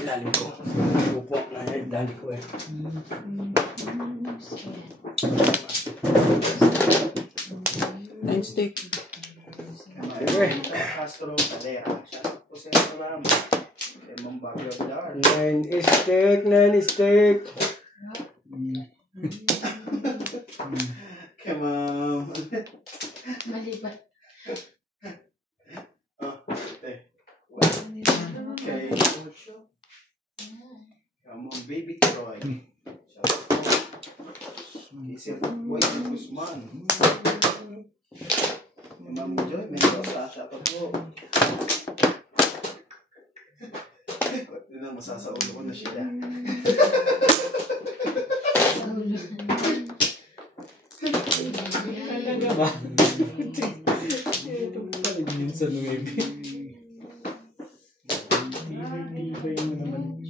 Ilalim ko. Upo na yan. Dali ko eh. Nine stick. Castro Calera. Shoutout po sa inyo ma'am. Kay Ma'am Bagyo Aguilar. 9 steak, 9 steak. Kay Ma'am... Mali ba? Kay Ma'am Baby Troy. Shoutout po. Kay Sir Boy Guzman. Kay Ma'am Joy Mendoza. Shoutout po. Hindi na masasaulo ko na siya. Talaga ba? Ito pa rin yun sa 9. Tibay mo naman.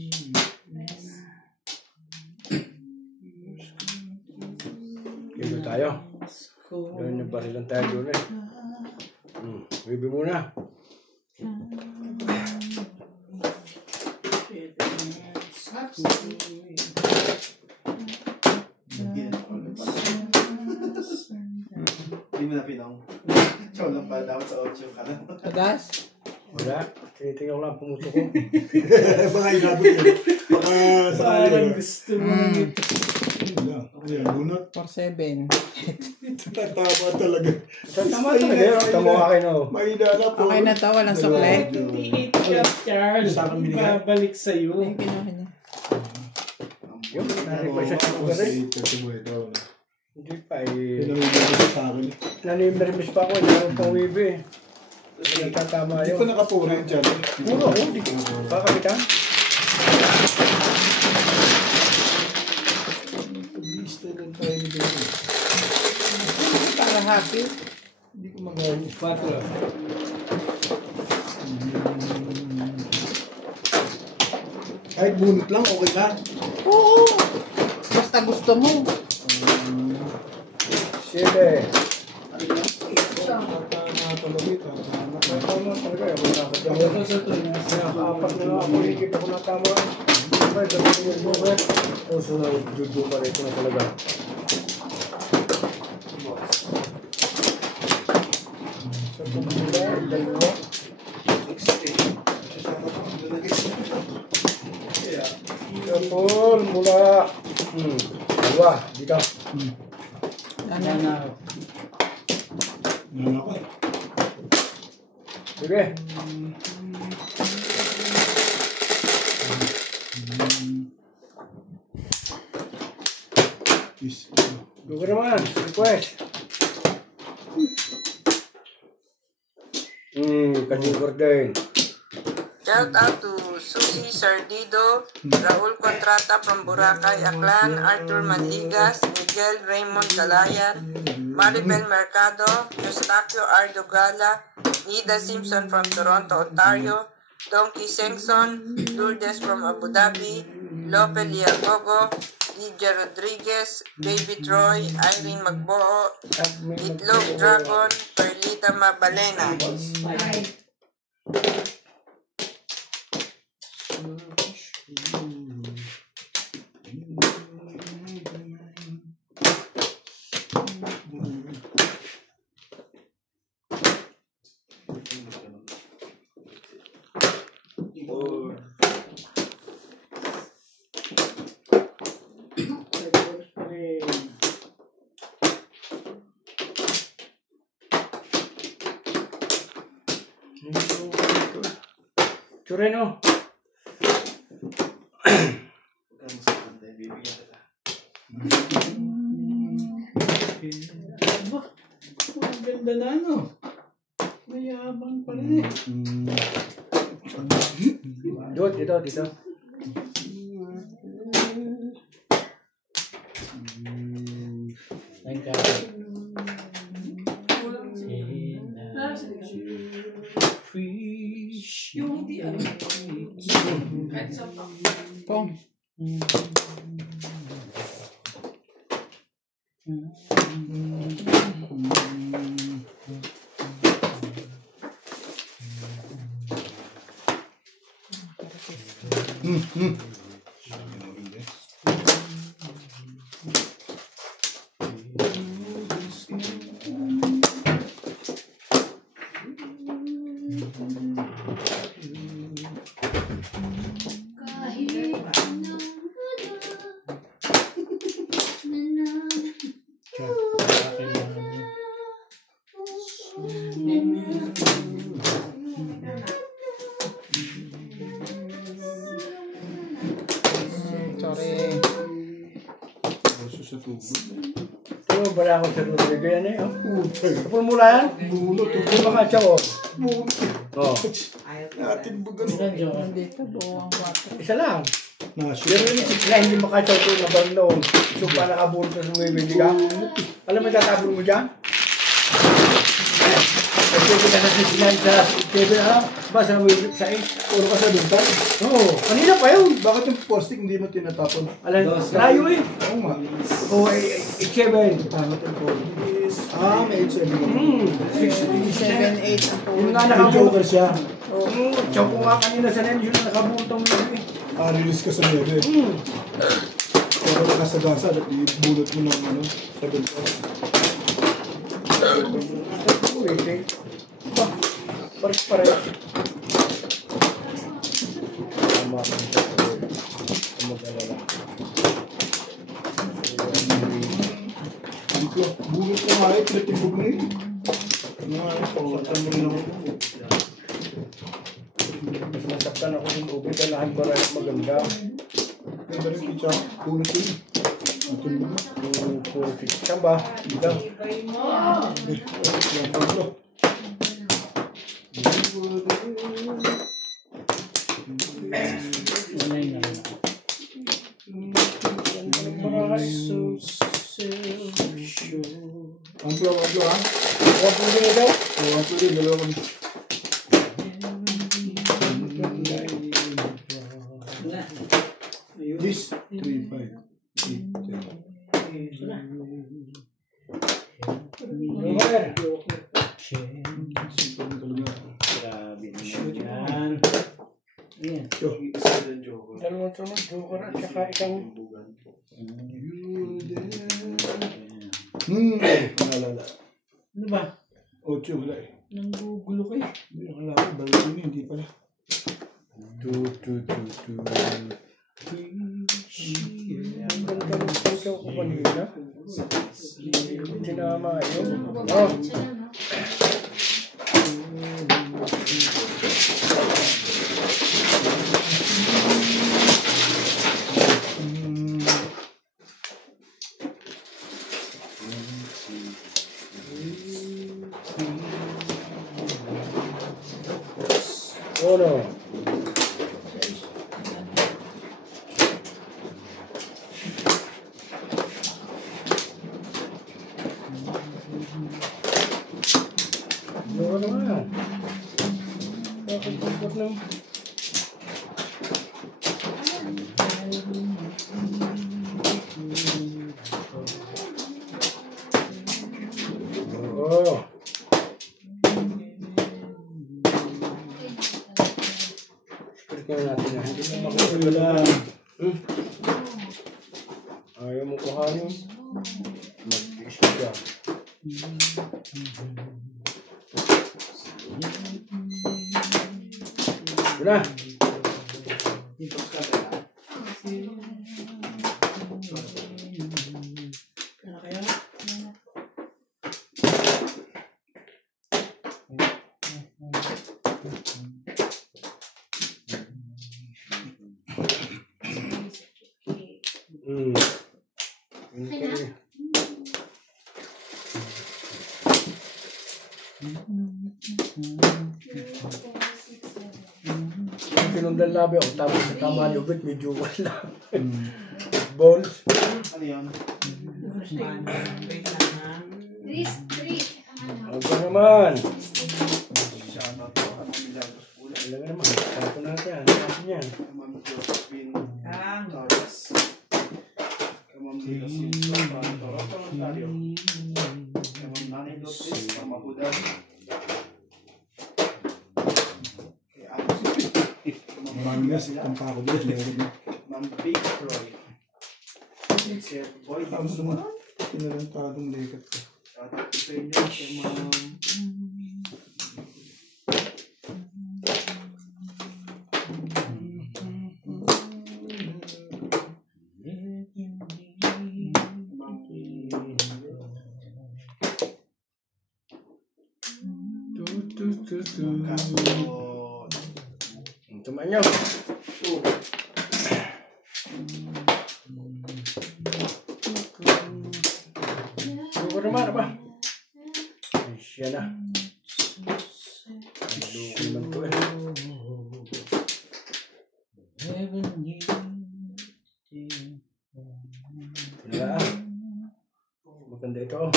Kilo tayo. Gawin na ba silang tayo doon eh. Bibi muna. Hindi mo na pinong. Chow lang pala dapat sa 8 ka lang. Tagas? Wala. Tinitingnan ko lang pumuto ko. Baka inabot yun. Baka sakali. Parang gusto mo na ito. Wala. Ayan, bunot. 4-7. Tama talaga. Tama talaga yun. Tama akin o. Mahina po. Okay na to, walang sukle. Hindi 8 shot, Charles. Sa akin binigay. Babalik sa'yo. Yung kinuha niya. Yung nanay pa siya sa lugar eh. Hindi pa eh. Nanimbermis pa ako. Hindi ako pang wibi eh. Nagtatama Hindi yun. ko nakapura yung dyan. Puro ako. Hindi ko. Kakapitan? Lista lang tayo dito. Para happy. Hindi ko magawa. 4. Kahit bunot lang, okay ka? Oo. Basta gusto mo. 7. Tama talaga eh. Ito sa ito. Nakaapat na ako. Higit ako na tama. Ay, gawin yung buhay. So, judo pa rin ko na talaga. Sa pumula, dalawa. Kapol, mula. Dalawa, dito. Ano? Ano ako? Sige. Lugar naman, request. Kanyugar din. Shout out to Susie Sardido, Raul Contrata from Boracay, Aklan, Arthur Manigas, Miguel Raymond Calayan, Maribel Mercado, Eustaquio Ardogala, Nida Simpson from Toronto, Ontario, Donkey Sengson, Lourdes from Abu Dhabi, Lope Liagogo, Lydia Rodriguez, Baby Troy, Irene Magboo, Itlog Dragon, Perlita Mabalena. Chureno. Ang ganda na no. Mayabang pa rin eh. Dito. Ang ka. Yung hindi ano. Kahit isang pa. Pong. kailangan niya. Sorry. Gusto sa tubo. Oo, wala ako sa tuloy. Ganyan eh. Kapag mula yan? Bulo, tubo. Yung mga tiyaw. Bulo. Oo. Natin bugan. Isa lang. Nasyo. Pero yung sila hindi makatiyaw doon na bang noon. So, pa nakabulot sa sumibindi ka. Alam mo yung tatabon mo dyan? Kasi kita nasisinan sa Kevin, ba sa wibig sa Puro ka sa duntan. Oo, kanina pa yun. Bakit yung plastic hindi mo tinatapon? Alam, layo eh. Oo nga. Oo, Kevin. May 8-7. 7-8 ang yung nga May nakabulot. joker siya. Oo, tiyaw ko nga kanina sa nen, yun nakabulotong yun eh. Release ka sa nebe. Pero nakasagasa at ibulot mo ng ano, sa duntan. Wait, ba, pare. Tama ka siya. Mag-alala. Bulot ko nga eh, pinatibog na eh. Ano nga eh, pangkatan mo rin ako. Mas nasaktan ako ng ubig, kailangan ba rin maganda? Kaya rin kitsa, bulot ko eh. Atin mo. Puro kitsa ba? Dito. Yan pa ito. Amplo ha? Huwag po din ito. Oo, amplo din, dalawa kami. This, 3, 5, 8, 10. Robert. Grabe naman yan. Ayan. Dalawang sunod, joker at saka isang... Nalala. Ano ba? 8, wala eh. Nanggugulo kayo. Hindi nakala ko, balik yun, hindi pala. 2. Ang ganda ng tangkaw ko kanina. Tinama yun. Oh. Oh no. No naman. Bakit lang? Oh. Tingnan natin na. Hindi mo makakagala. Ayaw mo kuhanin. Mag-isip ka. Wala. Okay. Pinundan labi ako, tapos sa tama lubit, medyo wala. Balls. Ano yan? Huwag ka naman. Sana to. Ang Milagros Pula. Wala ka naman. Tapo natin. Tapo yan. Ma'am Josephine Torres. Ma'am Lila Silva. Toronto, Ontario. Ma'am Nanay Lopez. Kamahudan. Kay Alex. Magnus, ang pako doon. Ma'am Big Roy. Sir Boy. Tapos naman, pinalantadong lekat ko. Shout out sa inyo. Kay Ma'am Tumanyo. Ano naman ba? Siya na. Luki naman to eh. Wala. Maganda ito.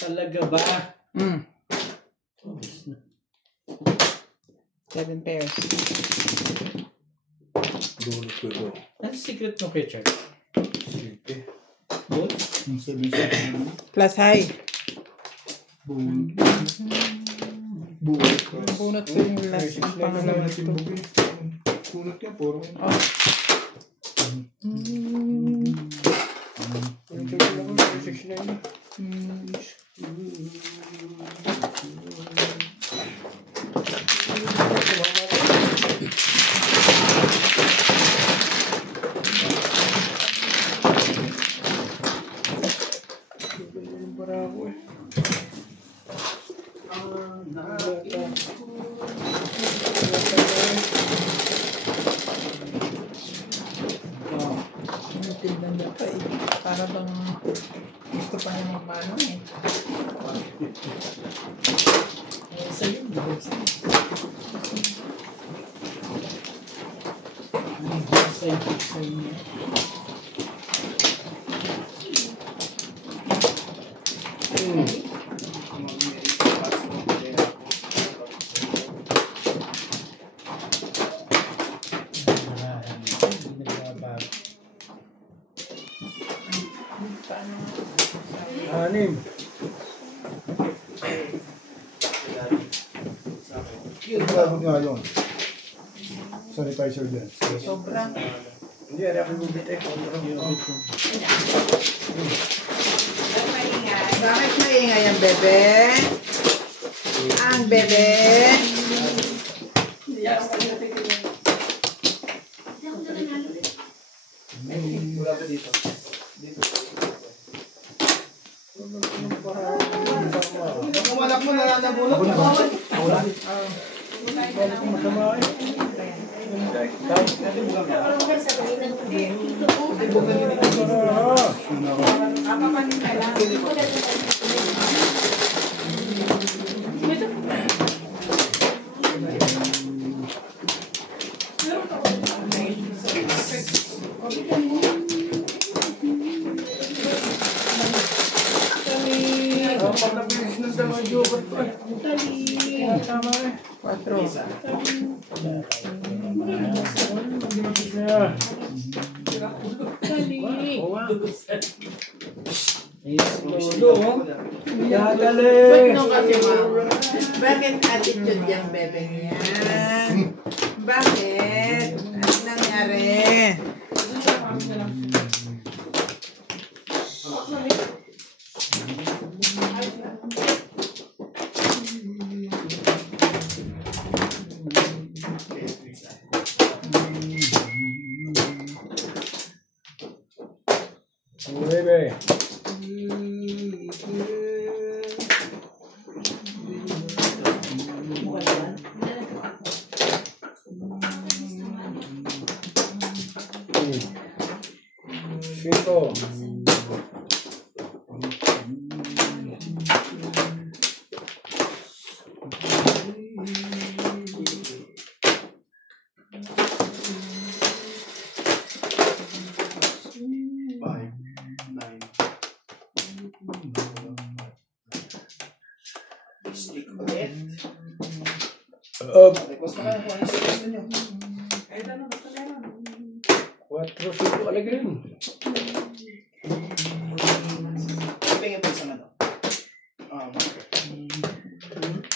Talaga ba? 7 pairs. Dulot ko ito. Ano secret mo kay Chuck? Sige. Both? Plus high. Bunot. Bunot ko yung last ng pangalawa ito. Bunot niya, puro. Tingnan niya pa eh. Para bang gusto pa niya magmano eh. Sa'yo, sa'yo niya. Anim. Labog nga yun. Sanitizer din. Sobra. Hindi, ada ako bubit eh. Bakit maingay ang bebe? Ang bebe? Wala pa dito. Dito. Kung anak mo nananabulot, Wala. Masama eh. Pagkabilis ng dalawang yogurt ko eh. Tama eh. 4. Hindi mapit na yan. Yadali! Bakit attitude yung bebe niya? Bakit? Ano nangyari? Bebe. Cinco. stick ulit. Request na kayo kung ano yung gusto nyo. Kahit ano, basta meron. 4-5 alegrin. Ipingin po sa ano.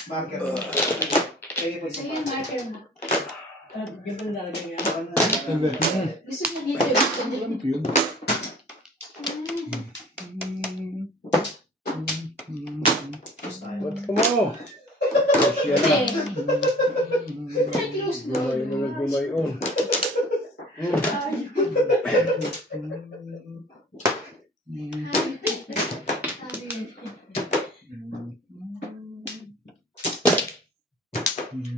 Marker. Ipingin po sa Ayun, marker na. Ganito nalagay niya. Gusto mo dito, gusto mo dito. mo. Siya na. Ay, close door. Gumay na naggumayon.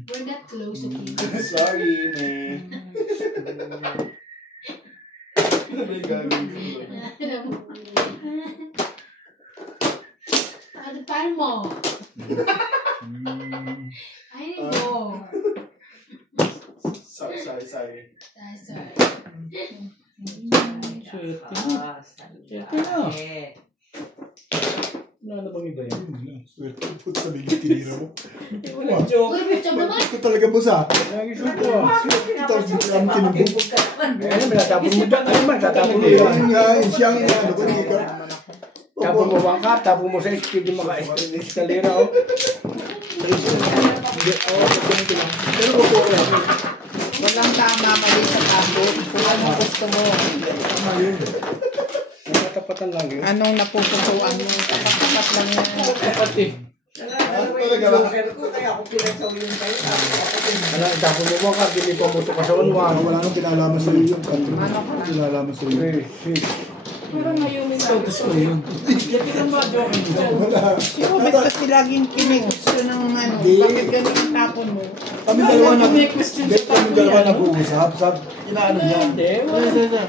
We're not close, okay? Sorry, man. Ano ba yung gagawin ko? Ano pa mo? Ay, go. Sorry. Sorry. Swerte na. Wala na bang iba yan? Swerte po sa bigit tinira mo. Wala joke. Uy, may job naman. Ito talaga po sa. Lagi suko. Tapos dito kami tinubo. Ano, minatapon mo dyan. Ano man, tatapon mo dyan. Yan nga, siya ang inaano ko. Hindi ka. Tapon mo bangka, tapon mo sa speed yung mga eskalera. Hindi, pagkain ko lang. Pero po ko lang. Walang tama mali sa tapon. Kung anong gusto mo. Tama yun. Nakatapatan lang yun. Anong napupusuan mo. Tapat-tapat lang yan. Tapat eh. Talaga ba? Kaya ako pinagsaw yung tayo. Ano, tapon mo bangka, hindi pa mo ito kasawan mo. Wala nang pinalaman sa iyo yung country. Pinalaman sa iyo. Parang ngayon may So, gusto mo yun. Kaya pinamado ako dyan. Wala. Sino ba't kasi laging gusto ng ano? Hindi. Bakit ganun ang tapon mo? Kami dalawa na. May question sa Kami tapon dalawa yan. nag-uusap. Inaano niya. Hindi, wala.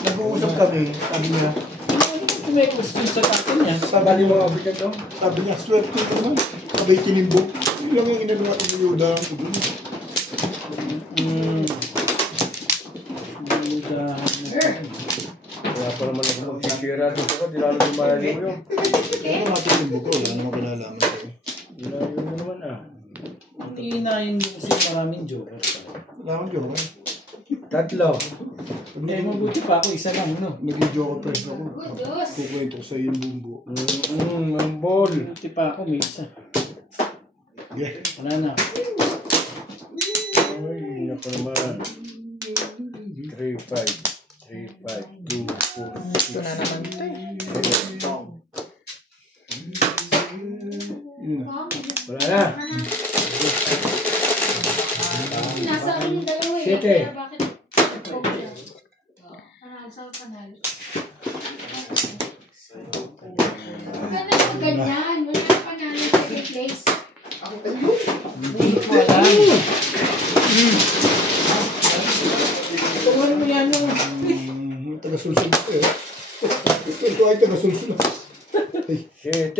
Nag-uusap kami. Sabi niya. May question sa tapon yan. Sabali mo ako dyan doon. Sabi niya, swerte ko naman. Sabay tinimbok. Yun lang yung inagawa ko yung Yuda. Kaya pa naman ako magkikira dito ko, di lalo yung malalim mo yun. Ano nga tinimbok ko? Wala namang pinalaman sa iyo. Malalim mo naman ah. Hinahin mo kasi maraming joker. Wala akong joke. Tatlo. Eh, mabuti pa ako, isa lang, no? Naging joke first ako. Good, Diyos. Kukwento ko sa iyo yung bumbo. Ang ball. Mabuti pa ako, may isa. Yeah. Wala na. Ay, naku naman. 3, 5. 3, 5, 2, 4, Ito na naman ito eh. Wala na. Nasa ano yung dalawa eh. Siyete. Kaya bakit? Sa kanal. Ganyan. Wala ka panalo sa second place. Tuwan mo yan yung... Taga-sulsul ko eh. Ito ay taga-sulsul. 7.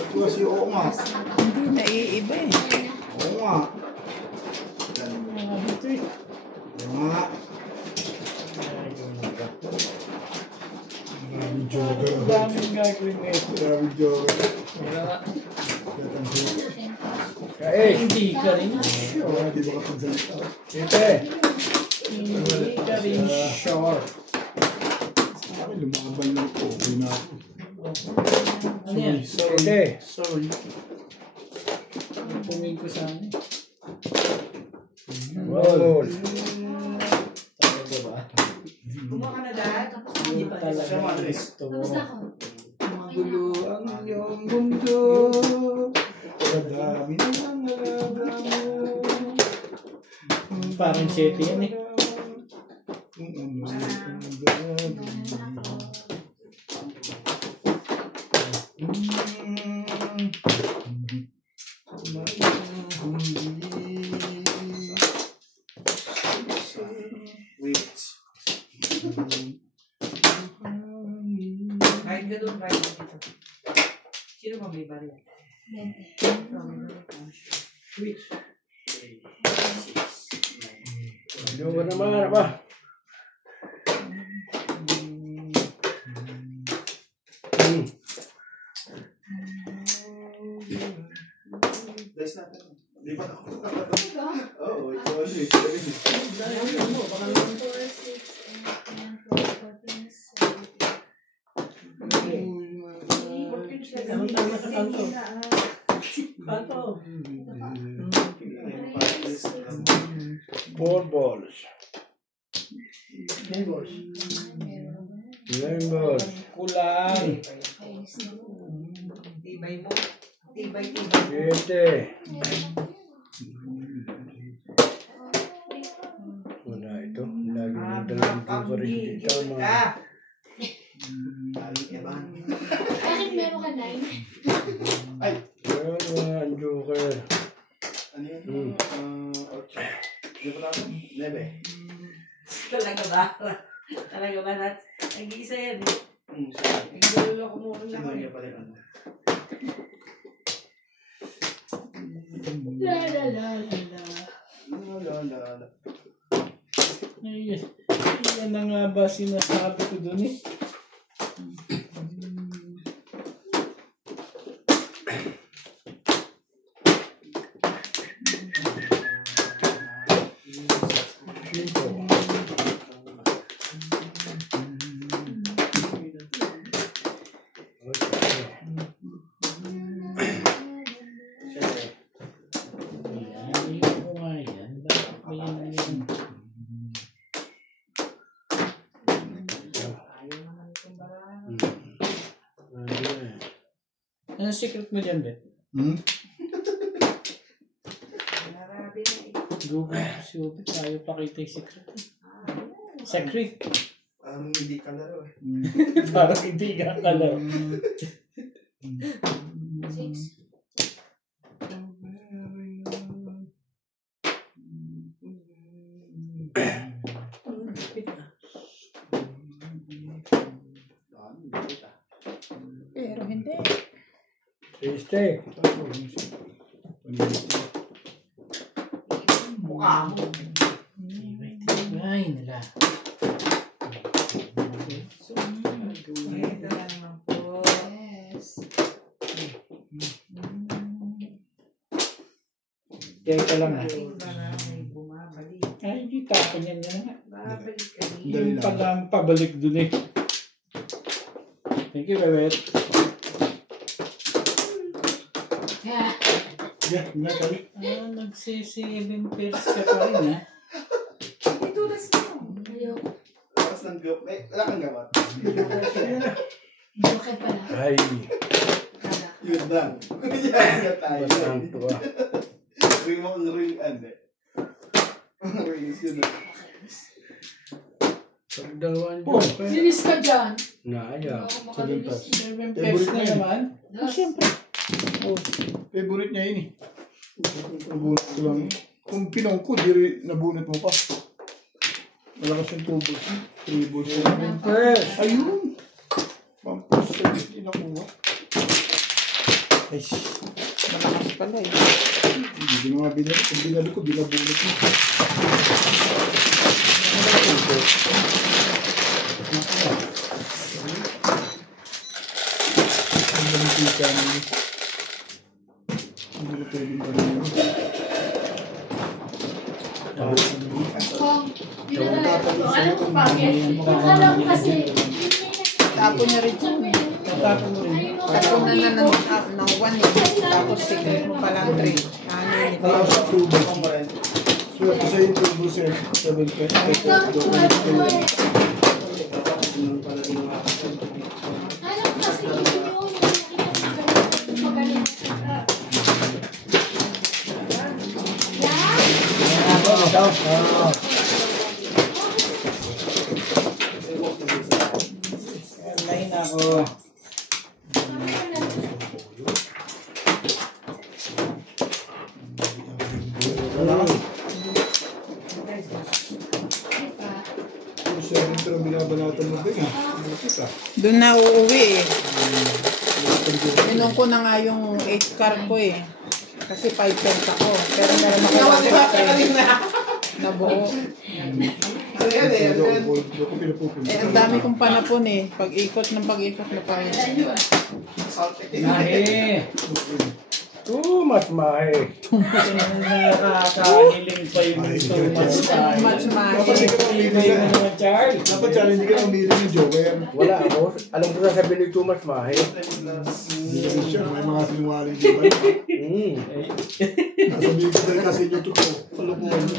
Ito kasi oo nga. Hindi naiiba eh. Oo nga. Oo nga. Maraming joke. Ang daming gagawin mo ito. Maraming joke. Wala. Kae. Hindi ka rin Oo, di ba kapagsalita? 7. Hindi ka rin sure. Ay, lumakabal lang po. Okay na ako. Ano yan? 7. Sorry. Pumig ko sa akin. Roll. Talaga ba? Kumuha ka na, Dad? Hindi talaga gusto mo. Kamusta ako? Magulo ang iyong mundo. Kadami na ang alaga mo. Parang 7 yan eh. Kung ano ang gagawin. Wait. Kahit gano'n, kahit dito. Sino bang may barya? Which? Ano ba naman ba? Guys natin. Di ba ako? Oo, ito ano eh. Four balls. Nine balls. Kulang. Tibay mo. Tibay. 7. Wala ito. Lagi ng dalawang joker dito. Bakit meron ka 9? Ay! Ayan, ang joker. Ano yun? 8. Di ba natin? 9. Talaga ba? Talaga ba, Nats? Nag-iisa yan. Nag-iisa mo na Sino niya pala yung ano? La. Yan na nga ba sinasabi ko dun eh. Anong secret mo dyan, Bet? Google si Obit, ayaw pakita yung secret. Secret? Hindi ka laro eh. Parang hindi ka kalaro. 6. Pero hindi. Stay. Mukha mo. Ay, nila. Ito na naman po. Yes. Kaya ka lang ha. Ating bara may bumabalik. Ay, hindi tapon yan yan. Babalik ka rin. Yung pala ang pabalik dun eh. Thank you, Bebet. Yeah. Nagsi-7 pairs ka pa rin ha. Ito las mo. Ayoko. Tapos ng gawat. Wala kang gawat. Bakit pala? Ay. Yun lang. Yan na tayo. Basang to ah. Ring mo ang ring ande. Rings yun na. Pag dalawang joker. Linis ka dyan. Naya. 7 pairs na naman. Siyempre. Oh, favorite niya yun eh. Nabunot ko lang. Kung pinong ko, di nabunot mo pa. Malakas yung tubo. 3 balls. 7 pairs. Ayun! Pampus, hindi nakuha. Ay, Malakas pala eh. hindi ko na nga binali. Kung binali ko, binabunot mo. Ang galing kita naman. Hindi ko pwedeng banhin. Alam ko bakit. Akala ko kasi. Tapon niya rin yun. Natapon mo rin. Tapon na ng 1 eh. Tapos secret mo palang 3. Ano yun ito? Tapos sa tubo. Swerte sa yung tubo sa 7 pesos. Alam ko kasi yun yung magaling. Line ako. Yung 7 pero binabanatan mo din ha. Malapit ha. Doon na uuwi eh. Inong ko na nga yung 8 car ko eh. Kasi 5 cents ako. Pero meron ako na buo. Ano yan eh? Ano yan? Eh, ang dami kong panapon eh. Pag-ikot ng pag-ikot na pa yun. Mahe. Too much mahe. Nakakahiling pa yung too much tayo. Much money. Ibigay mo naman, Charles. Dapat siya, hindi ka na umili ng joker. Wala ako. Alam ko na sabi ni too much mahe. Hindi kasi siya, may mga sinungaling di ba? Nasabihin ko dahil kasi yung totoo. Kalokohan. 7.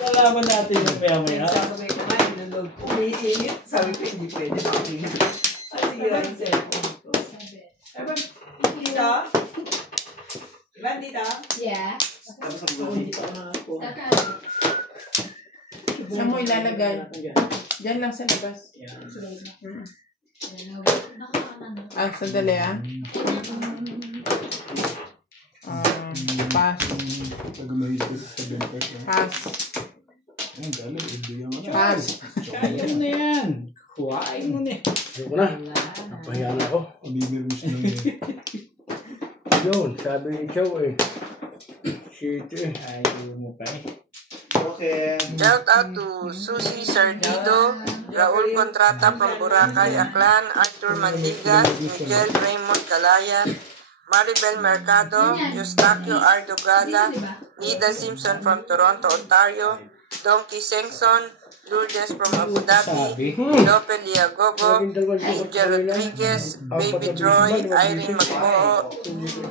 Kalaman natin yung maya-maya. Sabi ko nga, inulog. Umiinit. Sabi ko, hindi pwede. Kasi yun ang cellphone ko. ilalagay? Diyan lang sa labas. Ah, sandali ah. Pass. Pass. Pass. Kaya mo na yan. Kuhain mo na. Ayun ko na. Napahiya na ako. Yun, sabi ni Chow eh. Shit eh. Ayaw mo pa eh. Okay. Shout out to Susie Sardido, Raul Contrata from Boracay, Aklan, Arthur Manligas, Miguel Raymond Calaya, Maribel Mercado, Eustaquio Ardogala, Nida Simpson from Toronto, Ontario, Donkey Sengson, Lourdes from Abu Dhabi, Lope Liagogo, Angel Rodriguez, Baby Troy, Irene Magmoo,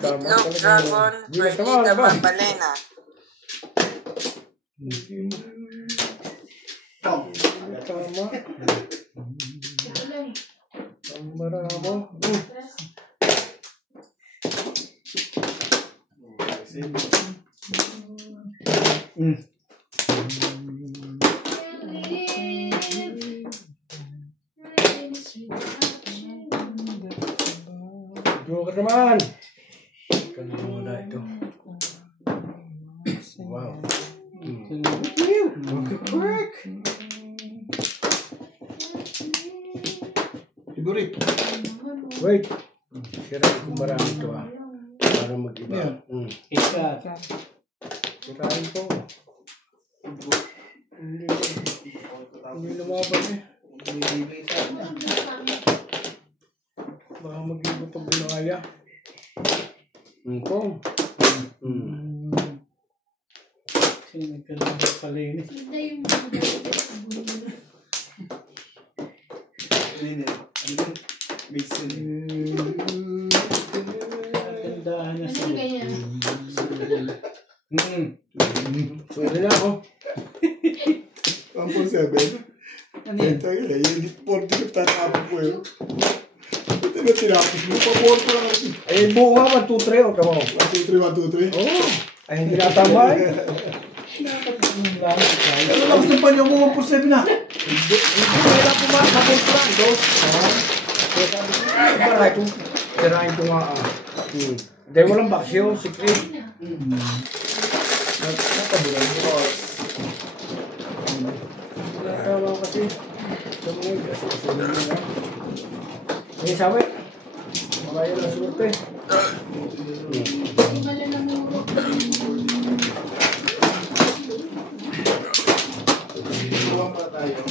Itlog Dragon, Fernida Mapalena. Tama. Tama mo. Joker naman. Kanina mo na ito. Wow. Quick! Sigurit. Wait. Sirain ko marami ito ah. Para mag-iba. Isa. Sirain ko. Hindi lumaban eh. Baka mag-iba pag binakaya. Kung. Sino nagkaroon pala yun eh. Hindi yung mga Tandahan na ano siya. ganyan? Sorry na ako. 1.7. Ano yun? Ito yun eh. Yung 40 tatapon ko yun. Ito na tinapos mo. Paborto lang ako. Ay, buo nga 1, 2, 3. O, tama. 1, 2, 3, 1, 2, 3. Oo. Ay, hindi natama eh. Ano lang gusto pa niyo mo 1.7 na? Hindi kailangan pumakabot ko lang. Kaya sabi ko, para ito. Sirain ko nga dahil walang baksyo, sikrit. Nakabulan ko. Tama kasi. Samuel, kasi kasunod nyo na. May sabi. Makayo na surte. Yung malalamuro. Iwan pa tayo.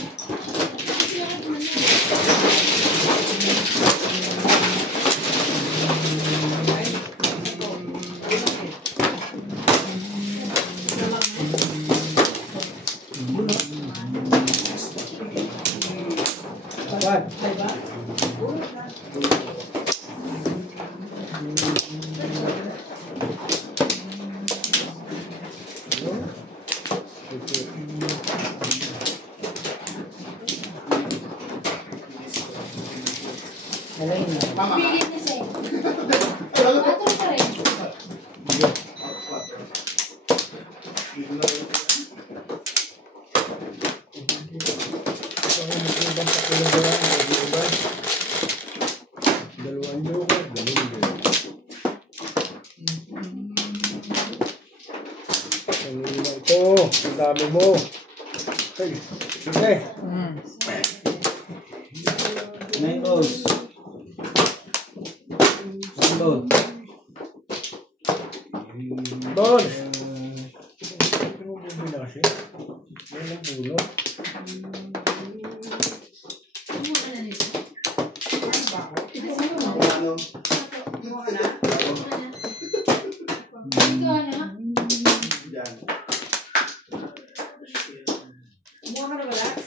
Pilit na siya. Atong pa rin. Dalawang joker, kanina ito, ang dami mo. Okay, sige. Nine-O's. Doon. Doon! Pero bubinasi. Yan ang bulo. Kumuha na nito. Ano? Kumuha na. Ikaw na. Yan. Kumuha ka na ba, Lax?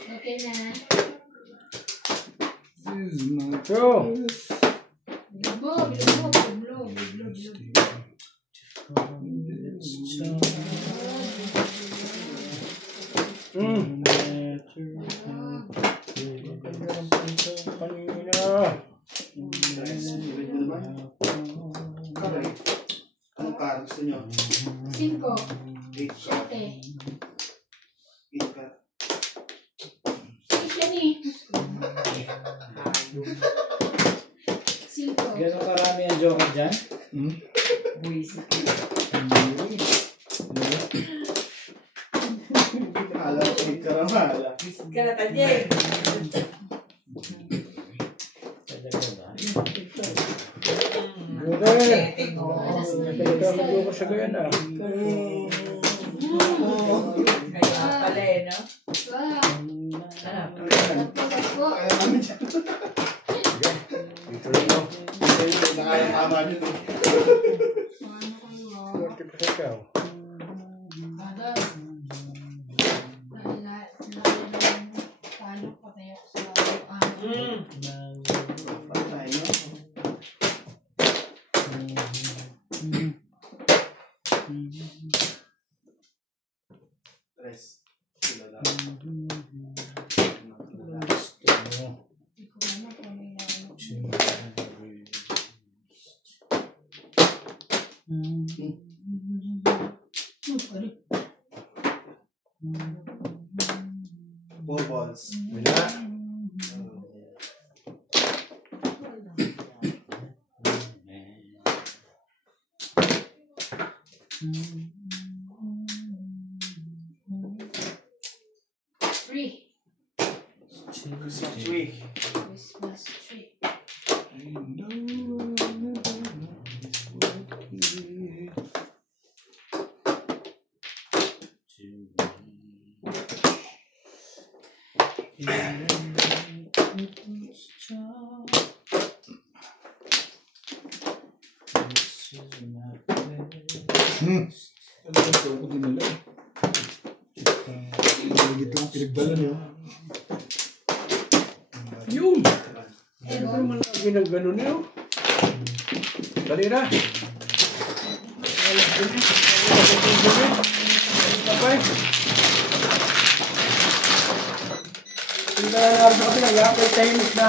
Okay na. So, Bilbo, bilbo, bilbo, bilbo, bilbo. kanina. par, gusto nyo? 5. 8 ka. 7. 8 ka. Yan eh. 5. Gano'ng karami ang joker dyan? Buwisit. Mahala, 8 ka na mahala. Buwisit ka na tadye. Nagkakagod ko sa gayan ah. Kaya pala eh, no? Kaya namin dyan. Dito rin mo. Nakakatama dyan eh. 30% ka. Patay, no? Tres. Sila lang. Four balls. Wala. Christmas tree. Christmas tree. Ano ito ko din nila eh. Ligit lang pinagdala niyo. Yun! Ano naman lagi ng gano'n niyo? Dali na! Kapay! Tingnan na lang sa kasi nag-apay timing na.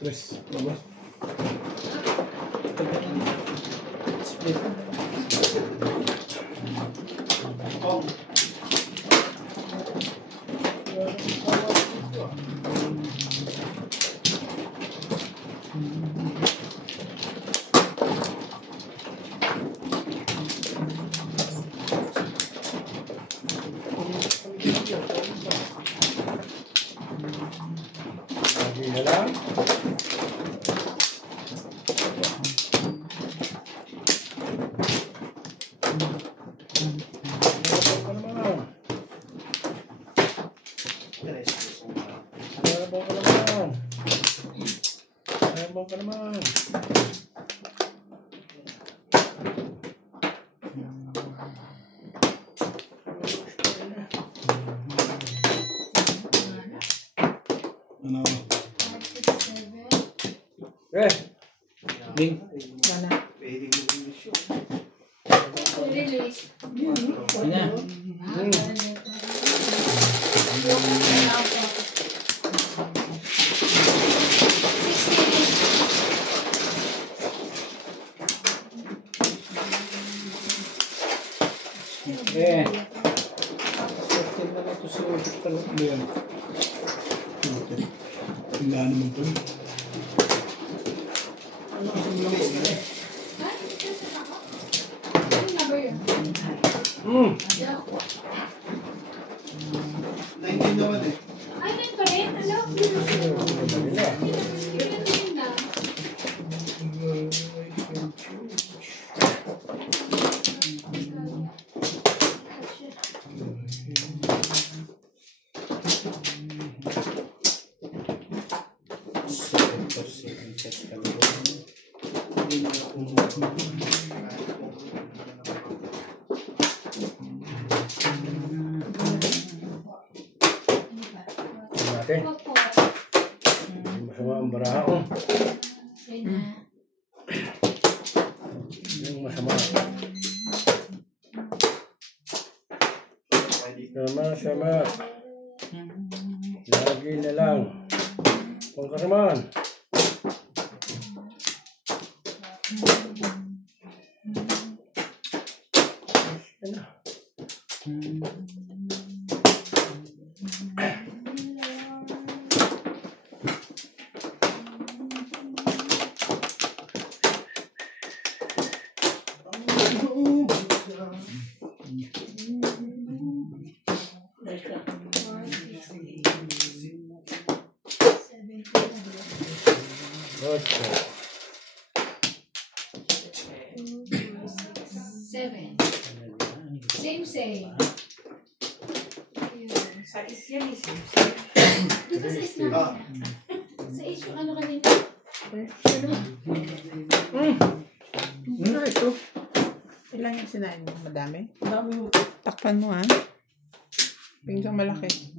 Tres. Labas. Kong. Lagi na lang. Tres. Ayaw ka naman. Ayaw ka naman. Ano? Eh! Ding. Pwede mo rin show. Release. Ano na? Eh. Sortin na lang ito si Ulit pala. Ano yan? Okay. Wala naman ito. Hmm! 19 naman eh. Ay, nan pa rin. Alam. Dali na. Yun na. Natin. Opo. Masama ang baraha ko. Yun na. Yung masama. Sama-sama. Lagi na lang. Kung kasamaan. Ano? Okay. 7. Same. Sais yan eh. Di ba sa is na? Sa is yung ano kanina? Ano ito? Ilan yung sinain mo? Madami? Dami mo. Takpan mo ha. Pinggang malaki.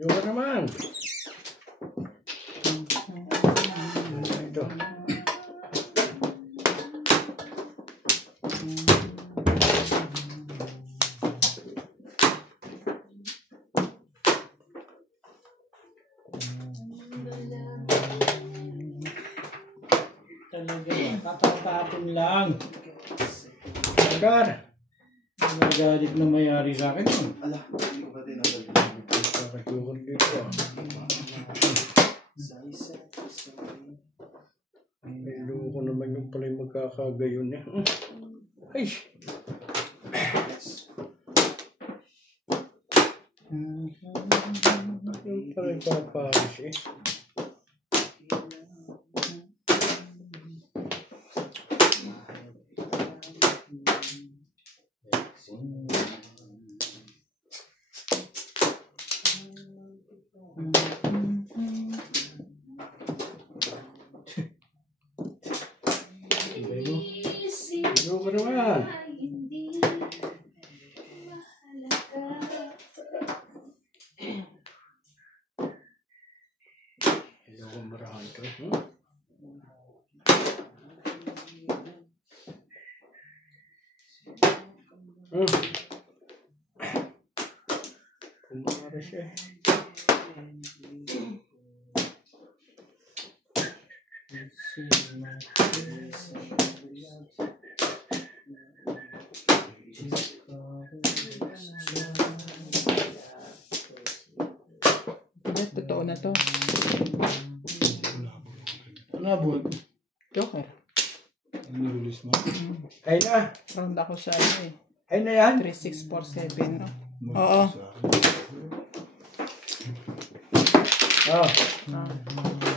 Yung ka naman. Ito. Talaga, tatapon lang. Agar. Nagalit na mayari sa akin. Ala, hindi ko pa tinatag. Kakasukot dito. May loko naman yung pala yung magkakagayon eh. Ay! Yung pala yung paparis eh. Yung ka naman. Hello, kumarahan ito. Kumara siya. Totoo na to. Nabot. Joker. Ano nirelease mo? Ay na. Round ako sa ano eh. Ay na yan. 3647. Oo. Oh. Ah.